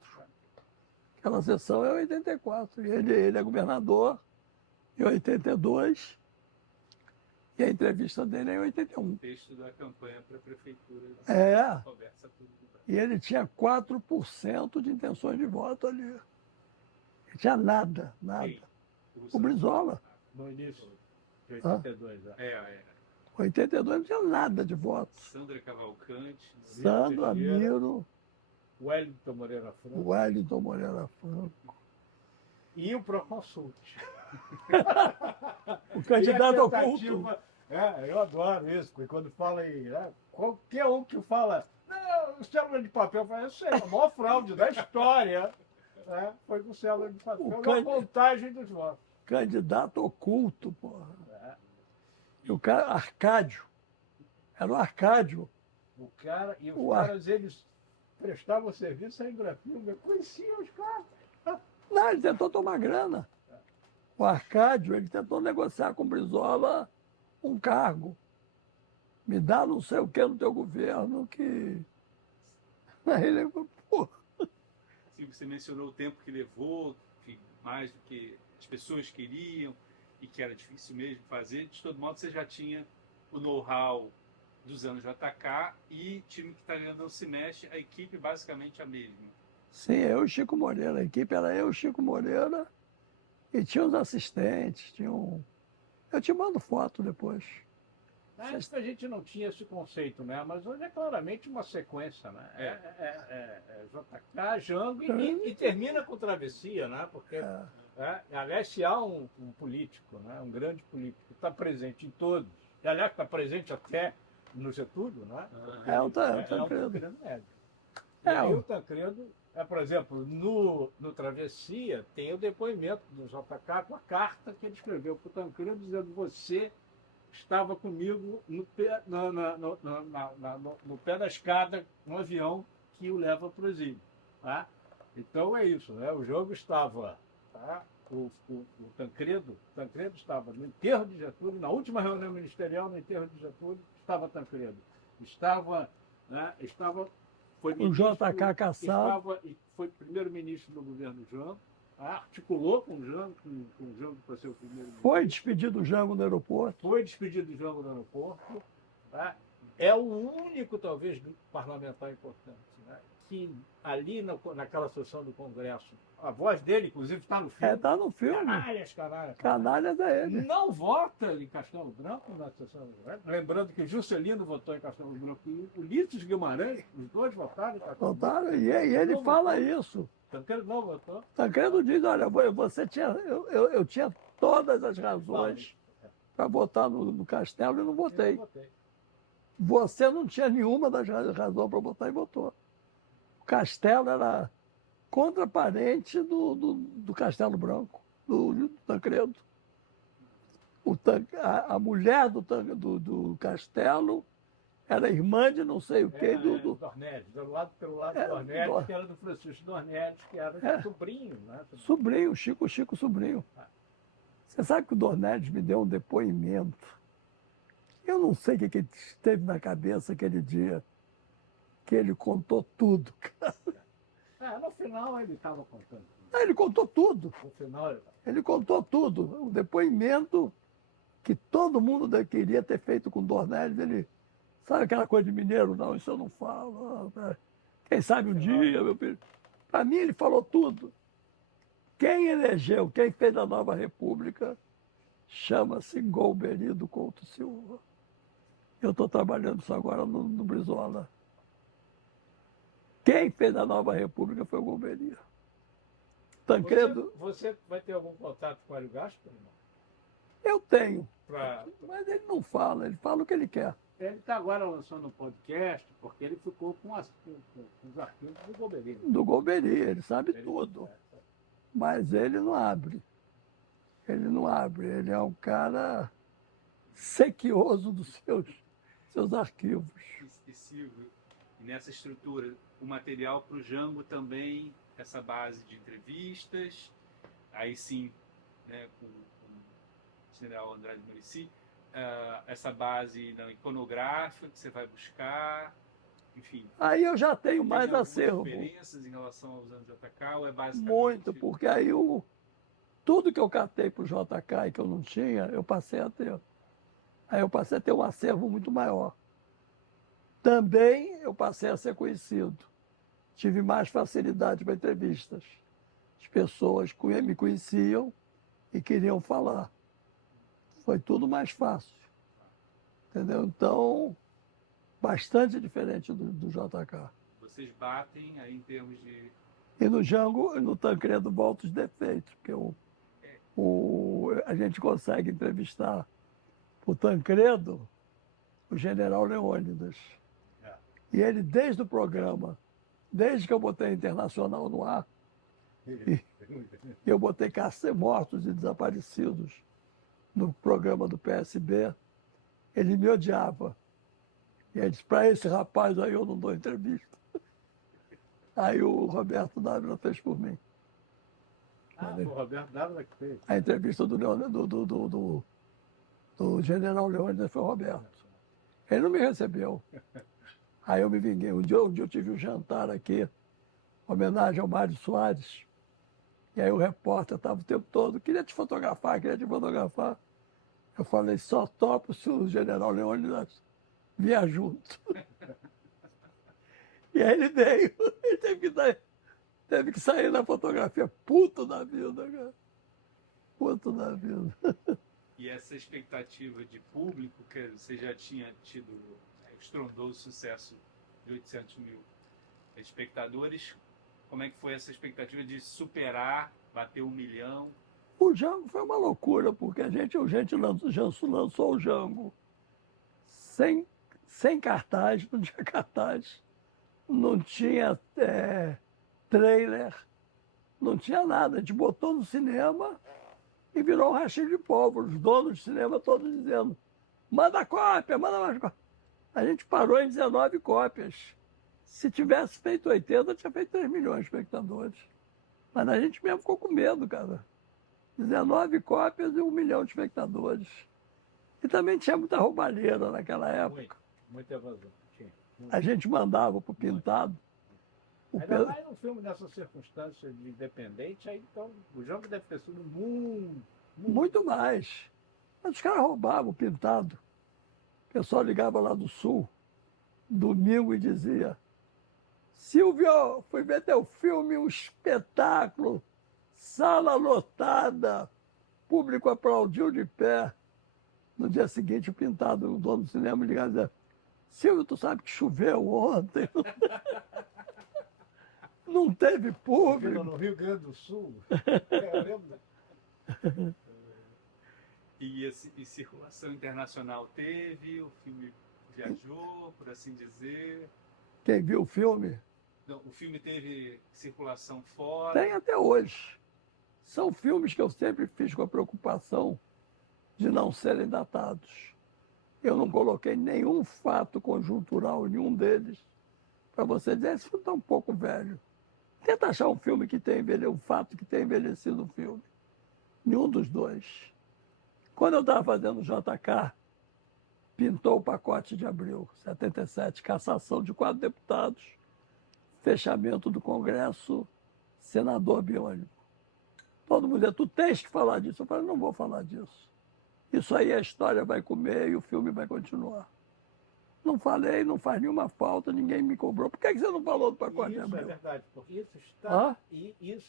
Aquela sessão é 84. E ele é governador em 82. E a entrevista dele é em 81. Texto da campanha para a prefeitura. É. Conversa tudo do Brasil. E ele tinha 4% de intenções de voto ali. Ele tinha nada, nada. Quem? O Brizola, No início de Hã? 82, né? É. 82 não tinha nada de voto. Sandra Cavalcante. Sandro, Teixeira. Amiro, Wellington Moreira Franco Wellington Moreira Franco. e o Proconsulte. O candidato E a oculto. tentativa- eu adoro isso, porque quando fala aí, né, qualquer um que fala, não, célula de papel, fala, eu sei, a maior fraude da história, né, foi com célula de papel, O na can- contagem dos votos. Candidato oculto, porra. Né? E o cara, Arcádio. Era o Arcádio. O cara, e os Ué. caras, eles prestavam serviço à Embrafilme, eu conhecia os caras. Não, ele tentou tomar grana. O Arcádio, ele tentou negociar com o Brizola um cargo. Me dá não sei o que no teu governo que... Aí ele falou, pô, Assim, você mencionou o tempo que levou, enfim, mais do que as pessoas queriam e que era difícil mesmo fazer. De todo modo, você já tinha o know-how dos anos de atacar e time que italiano não se mexe, a equipe basicamente a mesma. sim, eu e o Chico Moreira. A equipe era eu e o Chico Moreira e tinha os assistentes, tinha um... Eu te mando foto depois. Na época a gente não tinha esse conceito, né? Mas hoje é claramente uma sequência, né? É JK, Jango e termina com travessia, né? Porque, aliás, se há um político, né? Um grande político que está presente em todos, e aliás está presente até no Getúlio, né? É o o Tancredo. Tancredo Neves. É, E aí o- o Tancredo, por exemplo, no Travessia tem o depoimento do JK com a carta que ele escreveu para o Tancredo dizendo você estava comigo no pé, no pé da escada no avião que o leva para o exílio. Tá? Então é isso, né? O jogo estava, tá? O Tancredo estava no enterro de Getúlio, na última reunião ministerial no enterro de Getúlio, estava Tancredo. Foi O JK Cassado. foi primeiro-ministro do governo Jango, articulou com o Jango para ser o primeiro-ministro. Foi despedido o Jango no aeroporto. Foi despedido do Jango no aeroporto. Tá? É o único, talvez, parlamentar importante, né? Que ali naquela sessão do Congresso, a voz dele, inclusive, está no filme. Tá no filme. Canalhas, canalhas. Canalhas é ele. Não vota em Castelo Branco na sessão do Congresso. Lembrando que Juscelino votou em Castelo Branco e Ulisses Guimarães, os dois votaram em Castelo Branco. Votaram, e ele Não fala votou. isso. Tancredo não votou. Tancredo diz, olha, você tinha, eu tinha todas as razões para votar no Castelo e não Eu não votei. votei. Você não tinha nenhuma das razões para votar e votou. O Castelo era contraparente do Castelo Branco, do Tancredo. A mulher do Castelo era irmã de não sei o quê. Dornelles, pelo lado É, Dornelles, que era do Francisco Dornelles, que era sobrinho, né? Sobrinho, Chico Sobrinho. Você sabe que o Dornelles me deu um depoimento. Eu não sei o que ele teve na cabeça aquele dia, que ele contou tudo, cara. No final ele estava contando. Ele contou tudo. No final Ele contou tudo. O depoimento que todo mundo queria ter feito com o Dornelles, ele... Sabe aquela coisa de mineiro? Não, isso eu não falo. Quem sabe um dia, meu filho. Para mim, ele falou tudo. Quem elegeu, quem fez a nova república, chama-se Golbery do Couto Silva. Eu estou trabalhando isso agora no Brizola. Quem fez a nova república foi o Golbery. Tancredo, Você vai ter algum contato com o Hélio Gaspar, irmão? eu tenho, Pra... mas ele não fala, ele fala o que ele quer. Ele está agora lançando um podcast, porque ele ficou com os arquivos do Golbery. Do Golbery, ele sabe tudo. Mas ele não abre. Ele não abre. Ele é um cara sequioso dos seus arquivos. E Silvio, e nessa estrutura, o material para o Jango também, essa base de entrevistas, aí sim, né, com o general Andrade Muricy, essa base iconográfica que você vai buscar, enfim, Aí eu já tenho tem mais algumas acervo. diferenças em relação aos anos JK ou é basicamente... Muito, porque aí tudo que eu catei para o JK e que eu não tinha, eu passei a ter. Aí eu passei a ter um acervo muito maior. Também eu passei a ser conhecido. Tive mais facilidade para entrevistas. As pessoas me conheciam e queriam falar. Foi tudo mais fácil. Entendeu? Então, bastante diferente do JK. Vocês batem aí em termos de... E no Django e no Tancredo volta os defeitos, porque a gente consegue entrevistar o Tancredo, o general Leônidas. É. E ele, desde o programa, desde que eu botei Internacional no ar, e eu botei mortos e desaparecidos no programa do PSB, ele me odiava. E ele disse, para esse rapaz aí eu não dou entrevista. Aí o Roberto Dávila fez por mim. Ah, o Roberto Dávila que fez. A entrevista do general Leônidas foi o Roberto. Ele não me recebeu. Aí eu me vinguei. Um dia eu tive um jantar aqui, homenagem ao Mário Soares. E aí o repórter estava o tempo todo, queria te fotografar, queria te fotografar. Eu falei, só topo se o general Leônidas vier junto. E aí ele veio, ele teve que sair na fotografia, puto da vida, cara. Puto da vida. E essa expectativa de público, que você já tinha tido estrondoso sucesso de 800 mil espectadores, como é que foi essa expectativa de superar, bater 1 milhão? O Django foi uma loucura, porque a gente lançou o Django sem cartaz, não tinha cartaz, não tinha trailer, não tinha nada. A gente botou no cinema e virou um rachinho de pólvora. Os donos do cinema todos dizendo, manda cópia, manda mais cópia. A gente parou em 19 cópias. Se tivesse feito 80, tinha feito 3 milhões de espectadores. Mas a gente mesmo ficou com medo, cara. 19 cópias e 1 milhão de espectadores. E também tinha muita roubalheira naquela época. Muita evasão. Tinha. A gente mandava pro Pintado. Ainda mais num filme nessas circunstâncias de independente, aí então o jogo deve ter sido muito mais. Mas os caras roubavam o Pintado. O pessoal ligava lá do Sul, domingo, e dizia, Silvio, fui ver teu filme, um espetáculo, sala lotada, público aplaudiu de pé. No dia seguinte, o Pintado, o dono do cinema, me ligava e dizia, Silvio, tu sabe que choveu ontem? Não teve público. No Rio Grande do Sul. Eu lembro. E circulação internacional teve, o filme viajou, por assim dizer. Quem viu o filme? Não, o filme teve circulação fora. Tem até hoje. São filmes que eu sempre fiz com a preocupação de não serem datados. Eu não coloquei nenhum fato conjuntural em nenhum deles para você dizer, esse filme está um pouco velho. Tenta achar um filme que tem envelhecido, um fato que tem envelhecido o filme. Nenhum dos dois. Quando eu estava fazendo o JK, pintou o pacote de abril, 77, cassação de 4 deputados, fechamento do Congresso, senador biônico. Todo mundo dizia, tu tens que falar disso. Eu falei, não vou falar disso. Isso aí a história vai comer e o filme vai continuar. Não falei, não faz nenhuma falta, ninguém me cobrou. Por que você não falou do pacote de Isso abril? é verdade, porque isso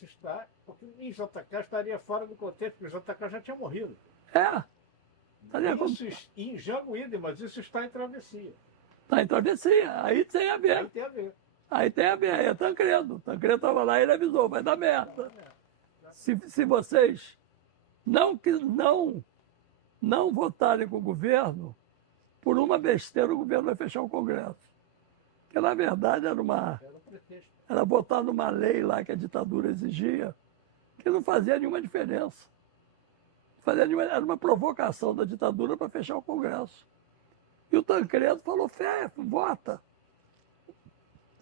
está, porque em JK estaria fora do contexto, porque o JK já tinha morrido. Isso em Django Idem, mas isso está em Travessia. Está em Travessia, aí tem a ver. Aí tem a ver. Aí tem a ver, aí é Tancredo. Tancredo estava lá e ele avisou, vai dar merda. Se vocês não votarem com o governo, por uma besteira o governo vai fechar o Congresso. Porque, na verdade, era votar numa lei lá que a ditadura exigia, que não fazia nenhuma diferença. Era uma provocação da ditadura para fechar o Congresso. E o Tancredo falou, vota.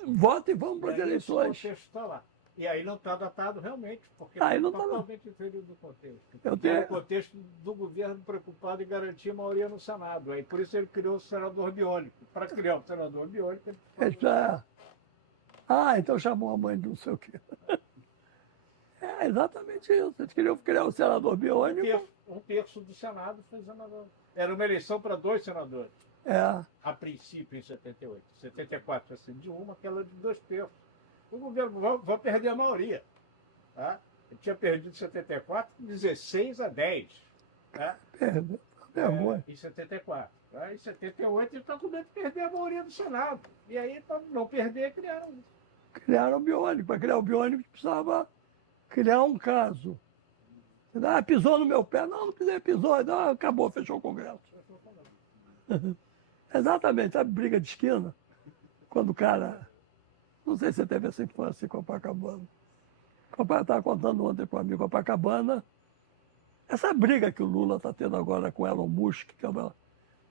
Vota e vamos para as eleições. Esse contexto está lá. E aí não está datado realmente, porque Aí está não tá, não. totalmente inferido do contexto. Eu Era tenho, o contexto do governo preocupado em garantir a maioria no Senado. Aí por isso ele criou o senador biônico. Para criar um senador biônico, ele ele já, então chamou a mãe de não sei o quê. É exatamente isso. Eles queriam criar um senador biônico. um terço do Senado foi senador. Era uma eleição para 2 senadores. É, A princípio, em 78. 74 assim, de uma, aquela de 2 terços. O governo vai perder a maioria. Tá? Ele tinha perdido em 74, 16 a 10. Tá? perdeu. Vergonha. Em 74. Tá? Em 78 ele está com medo de perder a maioria do Senado. E aí, para não perder, criaram isso. Criaram o biônico. Para criar o biônico precisava criar um caso. Pisou no meu pé. Não pisei, pisou. Não, acabou, fechou o Congresso. Exatamente, sabe, briga de esquina? Quando o cara. Não sei se você teve essa infância em Copacabana. O pai estava contando ontem para mim, Copacabana. Essa briga que o Lula está tendo agora com o Elon Musk, que é uma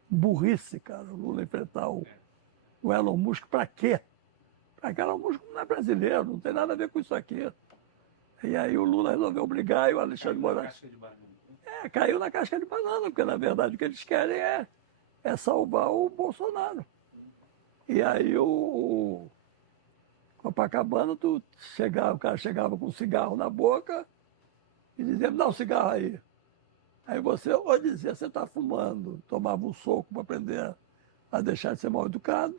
burrice, cara, o Lula enfrentar o Elon Musk, para quê? Para que o Elon Musk não é brasileiro, não tem nada a ver com isso aqui. E aí o Lula resolveu brigar e o Alexandre Moraes. Caiu na casca de banana, porque na verdade o que eles querem é salvar o Bolsonaro. E aí o Copacabana, o cara chegava com um cigarro na boca e dizia, me dá um cigarro aí. Aí você ou dizia, você está fumando, tomava um soco para aprender a deixar de ser mal educado,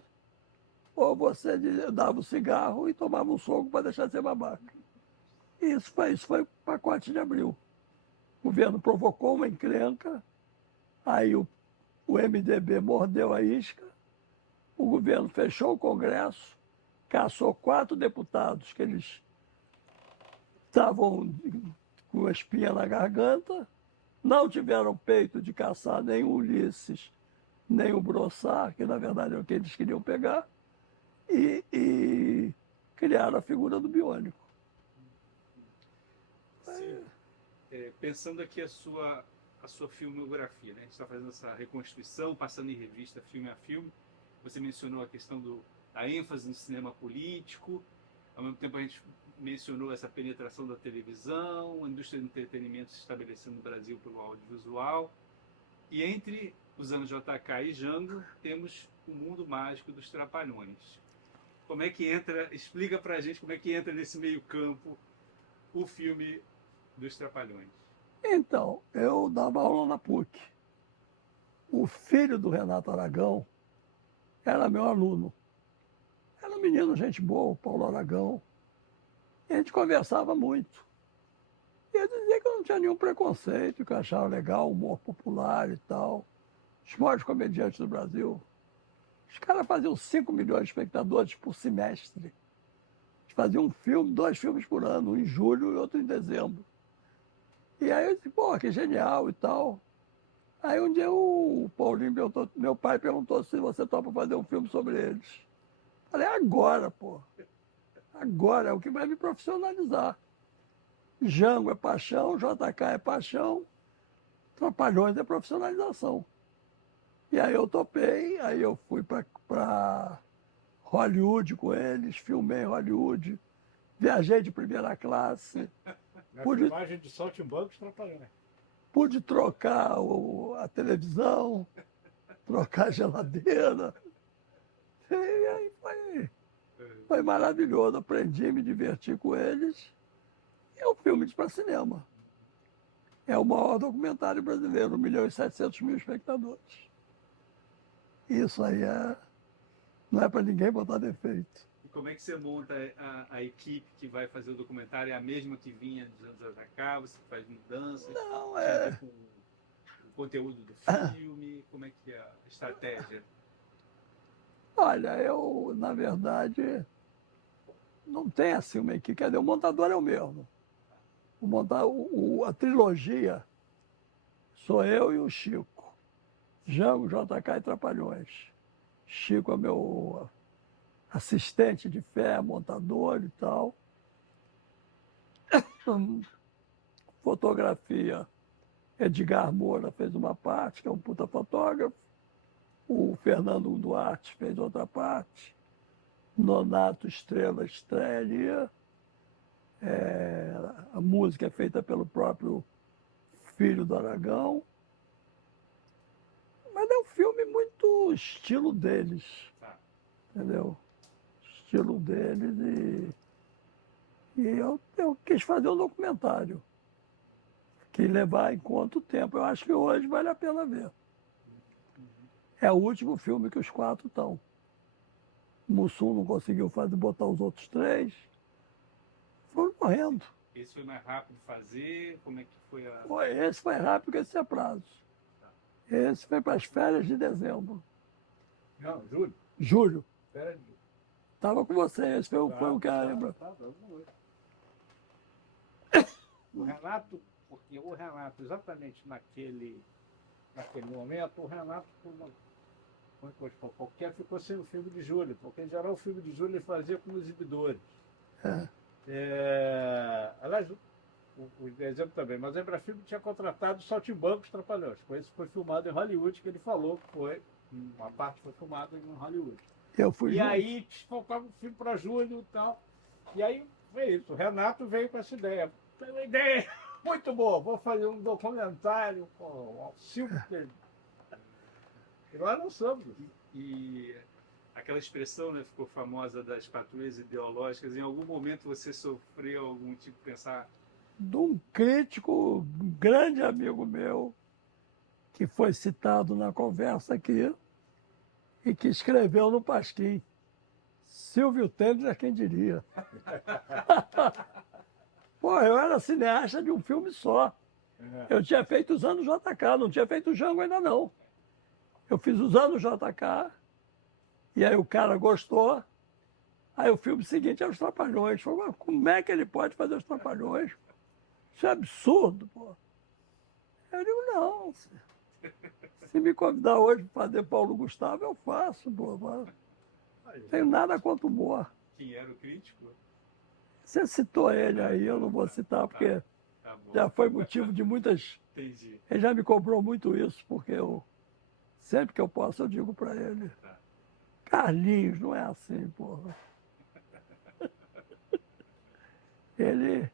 ou você dava o cigarro e tomava um soco para deixar de ser babaca. E isso foi o pacote de abril. O governo provocou uma encrenca, aí o MDB mordeu a isca, o governo fechou o Congresso, caçou 4 deputados que eles estavam com a espinha na garganta, não tiveram peito de caçar nem o Ulisses, nem o Brossard, que na verdade é o que eles queriam pegar, e criaram a figura do biônico. Sim. Pensando aqui a sua filmografia, né? A gente está fazendo essa reconstituição, passando em revista filme a filme. Você mencionou a questão da ênfase no cinema político, ao mesmo tempo a gente mencionou essa penetração da televisão, a indústria do entretenimento se estabelecendo no Brasil pelo audiovisual. E entre os anos JK e Django, temos o mundo mágico dos Trapalhões. Como é que entra, explica pra gente como é que entra nesse meio campo o filme dos Trapalhões. Então, eu dava aula na PUC. O filho do Renato Aragão era meu aluno. Era um menino, gente boa, o Paulo Aragão. E a gente conversava muito. E eu dizia que eu não tinha nenhum preconceito, que eu achava legal, humor popular e tal. Os maiores comediantes do Brasil. Os caras faziam 5 milhões de espectadores por semestre. Eles faziam um filme, 2 filmes por ano, um em julho e outro em dezembro. E aí eu disse, pô, que genial e tal. Aí um dia o Paulinho perguntou, meu pai perguntou se você topa fazer um filme sobre eles. Falei, agora, pô. Agora é o que vai me profissionalizar. Django é paixão, JK é paixão, Trapalhões é profissionalização. E aí eu topei, aí eu fui para Hollywood com eles, filmei em Hollywood, viajei de primeira classe. Na Pude- filmagem de Saltimbancos, Trapalhões. Pude trocar a televisão, trocar a geladeira. E aí foi maravilhoso, aprendi, me diverti com eles. E é um filme para cinema. É o maior documentário brasileiro, 1.700.000 espectadores. Isso aí não é para ninguém botar defeito. E como é que você monta a equipe que vai fazer o documentário? É a mesma que vinha dos anos JK? Você faz mudanças? Não, Tem a ver com o conteúdo do filme? Como é que é a estratégia? Olha, eu, na verdade, não tem assim uma equipe. Quer dizer, o montador é o mesmo. A trilogia sou eu e o Chico. Django, JK e Trapalhões. Chico é meu assistente de fé, montador e tal. Fotografia, Edgar Moura fez uma parte, que é um puta fotógrafo. O Fernando Duarte fez outra parte. Nonato Estrela estreia. A música é feita pelo próprio filho do Aragão. Mas é um filme muito estilo deles, Tá. entendeu? Estilo deles e eu quis fazer um documentário que levar em conta o tempo. Eu acho que hoje vale a pena ver. É o último filme que os 4 estão. Mussum não conseguiu botar os outros 3. Foram morrendo. Esse foi mais rápido de fazer? Como é que foi a... Esse foi rápido, que esse é prazo. Esse foi para as férias de dezembro. Não, Júlio. Julho. Pera, Estava com você, esse foi o que eu lembro. O Renato, porque o Renato, exatamente naquele momento, o Renato, como é que qualquer ficou sem o filme de Júlio, porque em geral o filme de Júlio ele fazia com exibidores. Aliás, o exemplo também, mas a Embrafilme tinha contratado Saltimbancos Trapalhões. Esse foi filmado em Hollywood, que ele falou que foi, uma parte foi filmada em Hollywood. Eu fui E junto. aí faltava um filme para Júlio e tal. E aí veio isso, o Renato veio com essa ideia. Tem uma ideia muito boa, vou fazer um documentário com o Silvio dele. E nós lançamos. E aquela expressão, né, ficou famosa das patrulhas ideológicas. Em algum momento você sofreu algum tipo de pensar... De um crítico, um grande amigo meu, que foi citado na conversa aqui e que escreveu no Pasquim. Silvio Tênis, quem diria. Pô, eu era cineasta de um filme só. Eu tinha feito Os Anos JK, não tinha feito o Django ainda não. Eu fiz Os Anos JK, e aí o cara gostou. Aí o filme seguinte era Os Trapalhões. Falei, mas como é que ele pode fazer Os Trapalhões? Isso é absurdo, pô. Eu digo, não. Se me convidar hoje para fazer Paulo Gustavo, eu faço, pô. Não tenho nada contra o humor. Quem era o crítico? Você citou ele aí, eu não vou citar, porque Tá bom. já foi motivo de muitas... Entendi. Ele já me cobrou muito isso, porque eu sempre que eu posso eu digo para ele, Carlinhos, não é assim, porra. Ele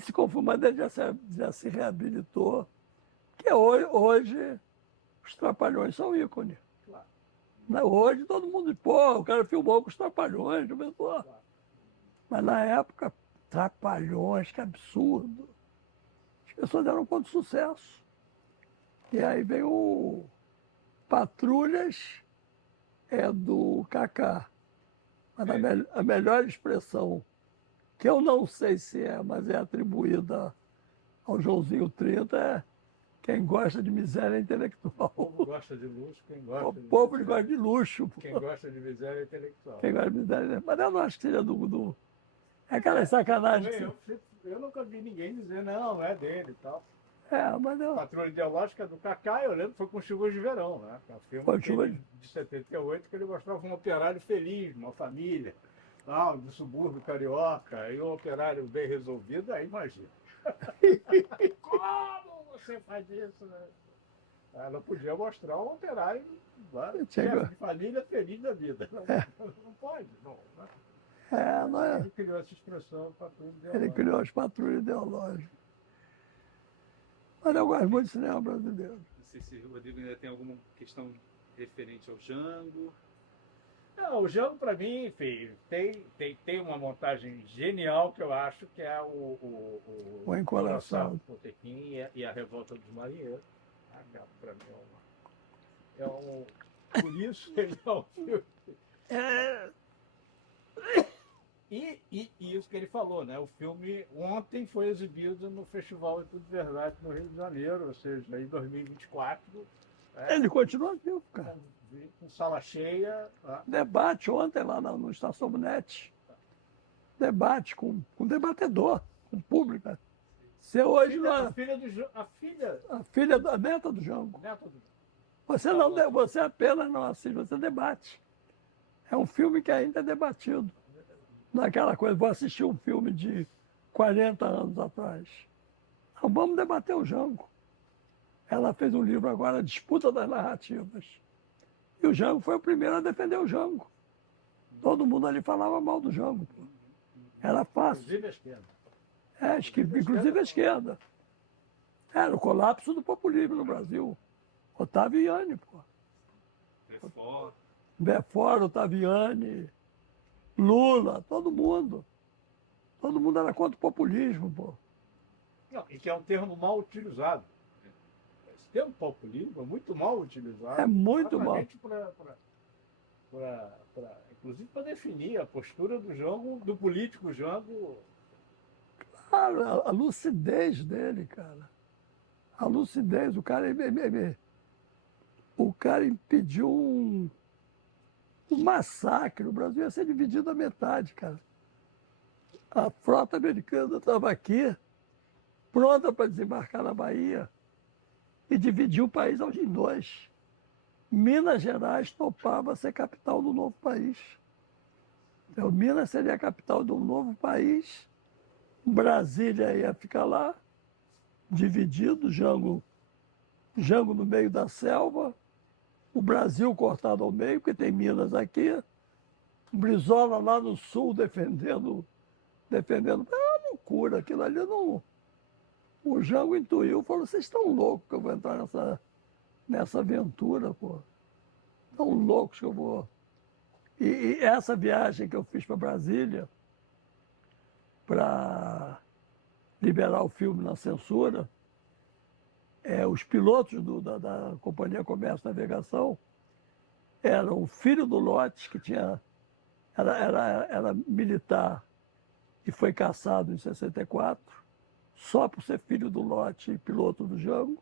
se confundiu, mas ele já se reabilitou. Porque hoje os Trapalhões são ícone. Claro. Hoje todo mundo diz, pô, o cara filmou com os Trapalhões, começou. Mas na época, Trapalhões, que absurdo. As pessoas deram conta de sucesso. E aí vem o Patrulhas, é do Kaká. Mas a melhor expressão, que eu não sei se é, mas é atribuída ao Joãozinho 30, é quem gosta de miséria intelectual. O povo gosta de luxo, quem gosta O de povo gosta de luxo. Quem gosta de miséria é intelectual. Quem gosta de miséria. Mas eu não acho que seja do... É aquela sacanagem. Eu nunca vi ninguém dizer, não é dele e tal. Mas eu... Patrulha Ideológica do Kaká, eu lembro, foi com Chuvas de Verão, né? É um filme Foi Chuvas de 78 que ele mostrava um operário feliz, uma família, tal, do subúrbio carioca, e um operário bem resolvido, aí imagina. Como você faz isso, né? Ela podia mostrar um operário, chefe de família feliz da vida. Não pode, não. Não é. Ele criou essa expressão, patrulha Ele ideológica. criou as patrulhas ideológicas. Mas eu gosto muito de cinema brasileiro. Não sei se o Rodrigo ainda tem alguma questão referente ao Django. Não, o Django, para mim, enfim, tem uma montagem genial que eu acho que é O Encoraçado. O Botequim e a Revolta dos Marinheiros. Para mim por isso ele é um filme. E isso que ele falou, né? O filme ontem foi exibido no Festival de Tudo Verdade no Rio de Janeiro, ou seja, em 2024. Ele continua vivo, cara. Com sala cheia. Debate ontem lá no Estação Net. Debate com debatedor, com público. Você hoje A neta do Django. Neta do... Você apenas não assiste, você debate. É um filme que ainda é debatido. Não é aquela coisa, vou assistir um filme de 40 anos atrás. Não, vamos debater o Django. Ela fez um livro agora, Disputa das Narrativas. E o Django foi o primeiro a defender o Django. Todo mundo ali falava mal do Django. Pô. Era fácil. Inclusive a esquerda. Inclusive a esquerda. Era o colapso do populismo no Brasil. Ottaviani, pô. Reforma. Belfort, Ottaviani, Lula, todo mundo. Todo mundo era contra o populismo, pô. Não, e que é um termo mal utilizado. Esse termo populismo é muito mal utilizado. É muito mal. Inclusive para definir a postura do Jango, do político Jango. Claro, a lucidez dele, cara. A lucidez, o cara impediu um massacre. O Brasil ia ser dividido à metade, cara. A frota americana estava aqui, pronta para desembarcar na Bahia, e dividiu o país em dois. Minas Gerais topava ser capital do novo país. Então, Minas seria a capital de um novo país, Brasília ia ficar lá, dividido, Jango no meio da selva, o Brasil cortado ao meio, porque tem Minas aqui, Brizola lá no sul defendendo. É uma loucura, aquilo ali não. O Jango intuiu, falou, vocês estão loucos que eu vou entrar nessa aventura, pô. Estão loucos que eu vou. E essa viagem que eu fiz para Brasília, para liberar o filme na censura, os pilotos da Companhia Comércio e Navegação eram o filho do Lotes, que era militar e foi caçado em 64, só por ser filho do Lote e piloto do Jango,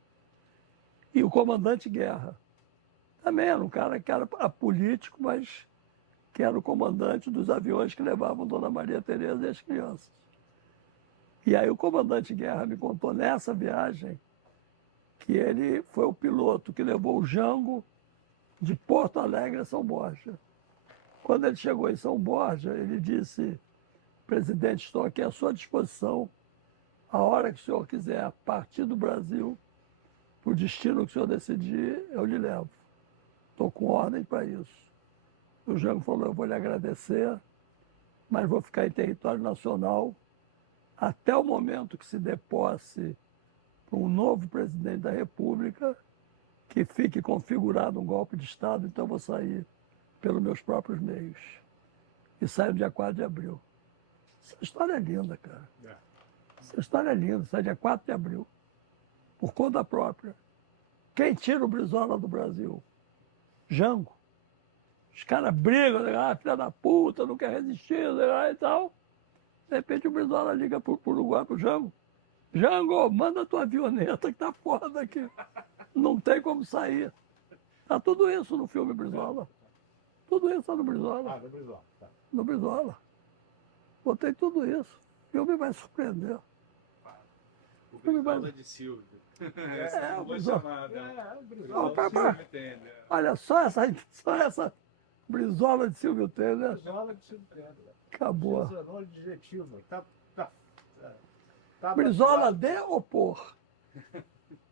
e o comandante Guerra. Também era um cara que era apolítico, mas que era o comandante dos aviões que levavam Dona Maria Tereza e as crianças. E aí o comandante Guerra me contou nessa viagem que ele foi o piloto que levou o Jango de Porto Alegre a São Borja. Quando ele chegou em São Borja, ele disse, presidente, estou aqui à sua disposição, a hora que o senhor quiser partir do Brasil, para o destino que o senhor decidir, eu lhe levo. Estou com ordem para isso. O Jango falou, eu vou lhe agradecer, mas vou ficar em território nacional até o momento que se dê posse para um novo presidente da República, que fique configurado um golpe de Estado, então eu vou sair pelos meus próprios meios. E saio no dia 4 de abril. Essa história é linda, cara. Essa história é linda, sai dia 4 de abril. Por conta própria. Quem tira o Brizola do Brasil? Jango. Os caras brigam, filha da puta, não quer resistir, e tal. De repente o Brizola liga pro Uruguai, pro Jango. Jango, manda a tua avioneta que tá foda aqui. Não tem como sair. Tá tudo isso no filme Brizola. Tudo isso tá no Brizola. No Brizola. Tá. No Brizola. Botei tudo isso. O filme vai surpreender. O Brizola de Silvio. Essa é uma boa chamada. Olha, só essa Brizola de Silvio Temer. Brizola de Silvio Temer. Acabou. Funcionou adjetivo. Brizola de ou por?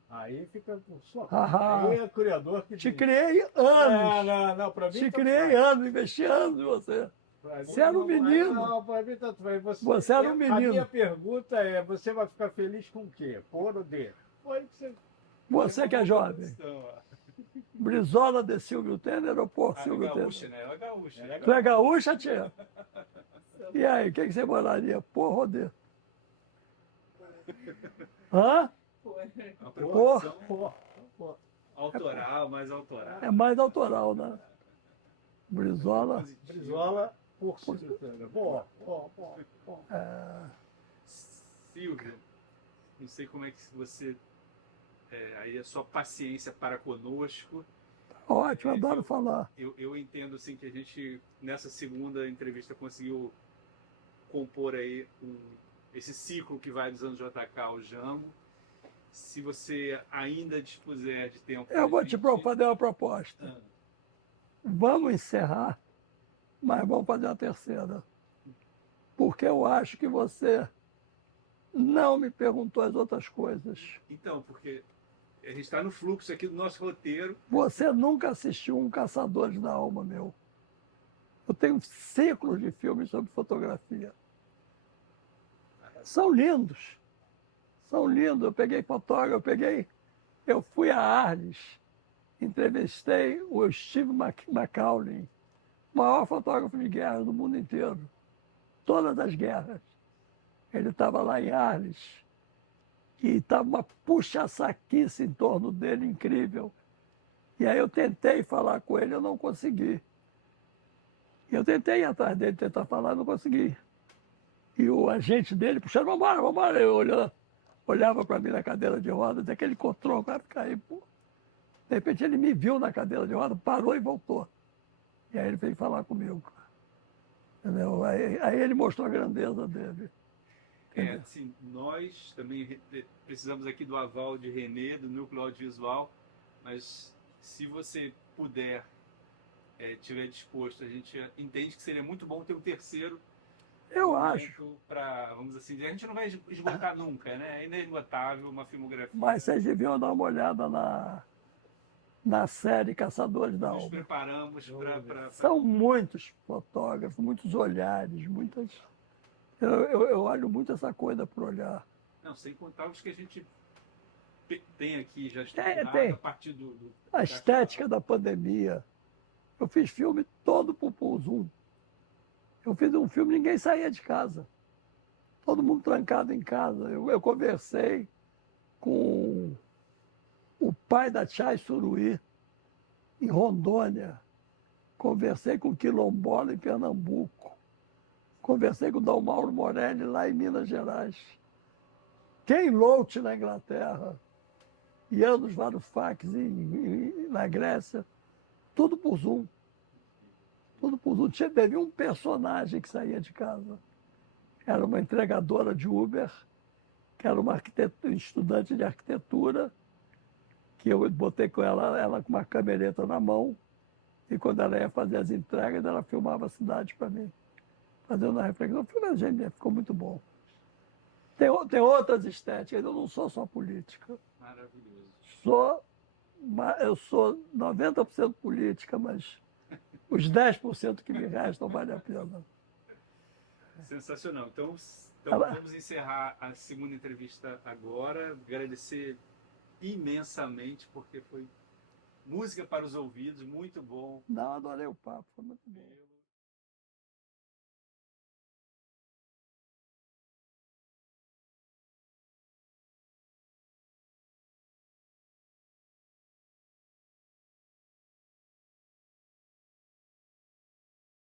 Aí fica com sua. Ah, aí é o criador que te diz. criei anos. Não, pra mim. Te criei anos, investi anos em você. Você era um menino. Não, pra mim tanto faz. Você era um A menino. minha pergunta é: você vai ficar feliz com o quê? Por ou de? Foi que você. Você que é jovem. Brizola de Silvio Temer ou por Silvio Temer? Gaúcha, né? Ela é gaúcha. Tu é gaúcha, tia? E aí, o que você moraria? Por ou de? Hã? Uma preocupação Por. autoral, mais autoral. É mais autoral, né? Brizola. Brizola por Silvio Temer. Bom. Silvio, não sei como é que você. Aí a sua paciência para conosco. Ótimo, adoro falar. Eu entendo assim que a gente, nessa segunda entrevista, conseguiu compor aí esse ciclo que vai dos anos JK ao Jango. Se você ainda dispuser de tempo... Eu vou te fazer uma proposta. Vamos encerrar, mas vamos fazer a terceira. Porque eu acho que você não me perguntou as outras coisas. Então, porque a gente está no fluxo aqui do nosso roteiro. Você nunca assistiu um Caçadores da Alma meu. Eu tenho ciclos de filmes sobre fotografia. São lindos. São lindos. Eu peguei fotógrafo, eu fui a Arles, entrevistei o Steve McCauley, maior fotógrafo de guerra do mundo inteiro. Todas as guerras. Ele estava lá em Arles e estava uma puxa-saquice em torno dele incrível. E aí eu tentei falar com ele, eu não consegui. Eu tentei ir atrás dele, tentar falar, não consegui. E o agente dele puxando, vambora, vambora. Eu olhava para mim na cadeira de rodas, até que ele encontrou o cara ficar aí, pô. De repente ele me viu na cadeira de rodas, parou e voltou. E aí ele veio falar comigo. Entendeu? Aí ele mostrou a grandeza dele. Assim, nós também precisamos aqui do aval de René, do Núcleo Audiovisual, mas se você puder, estiver disposto, a gente entende que seria muito bom ter um terceiro. Eu acho. Para, vamos assim dizer, a gente não vai esgotar nunca, né? É inesgotável uma filmografia. Mas vocês deviam dar uma olhada na série Caçadores da Nos Alma. preparamos para... São muitos fotógrafos, muitos olhares, muitas... Eu olho muito essa coisa por olhar. Não, sem contar os que a gente tem aqui já estruturado Tem. a partir do A estética da pandemia. Eu fiz filme todo por Zoom. Eu fiz um filme, ninguém saía de casa. Todo mundo trancado em casa. Eu conversei com o pai da Chay Suruí, em Rondônia. Conversei com o quilombola em Pernambuco. Conversei com o Dalmauro Morelli lá em Minas Gerais. Ken Loach na Inglaterra. Yanis Varoufakis na Grécia. Tudo por Zoom. Tudo por Zoom. Teve um personagem que saía de casa. Era uma entregadora de Uber, que era uma estudante de arquitetura, que eu botei com ela com uma camereta na mão, e quando ela ia fazer as entregas, ela filmava a cidade para mim, fazendo a reflexão. O filme ficou muito bom. Tem outras estéticas, eu não sou só política. Maravilhoso. Eu sou 90% política, mas os 10% que me restam vale a pena. Sensacional. Então vamos encerrar a segunda entrevista agora. Agradecer imensamente, porque foi música para os ouvidos, muito bom. Não, adorei o papo, foi muito bom.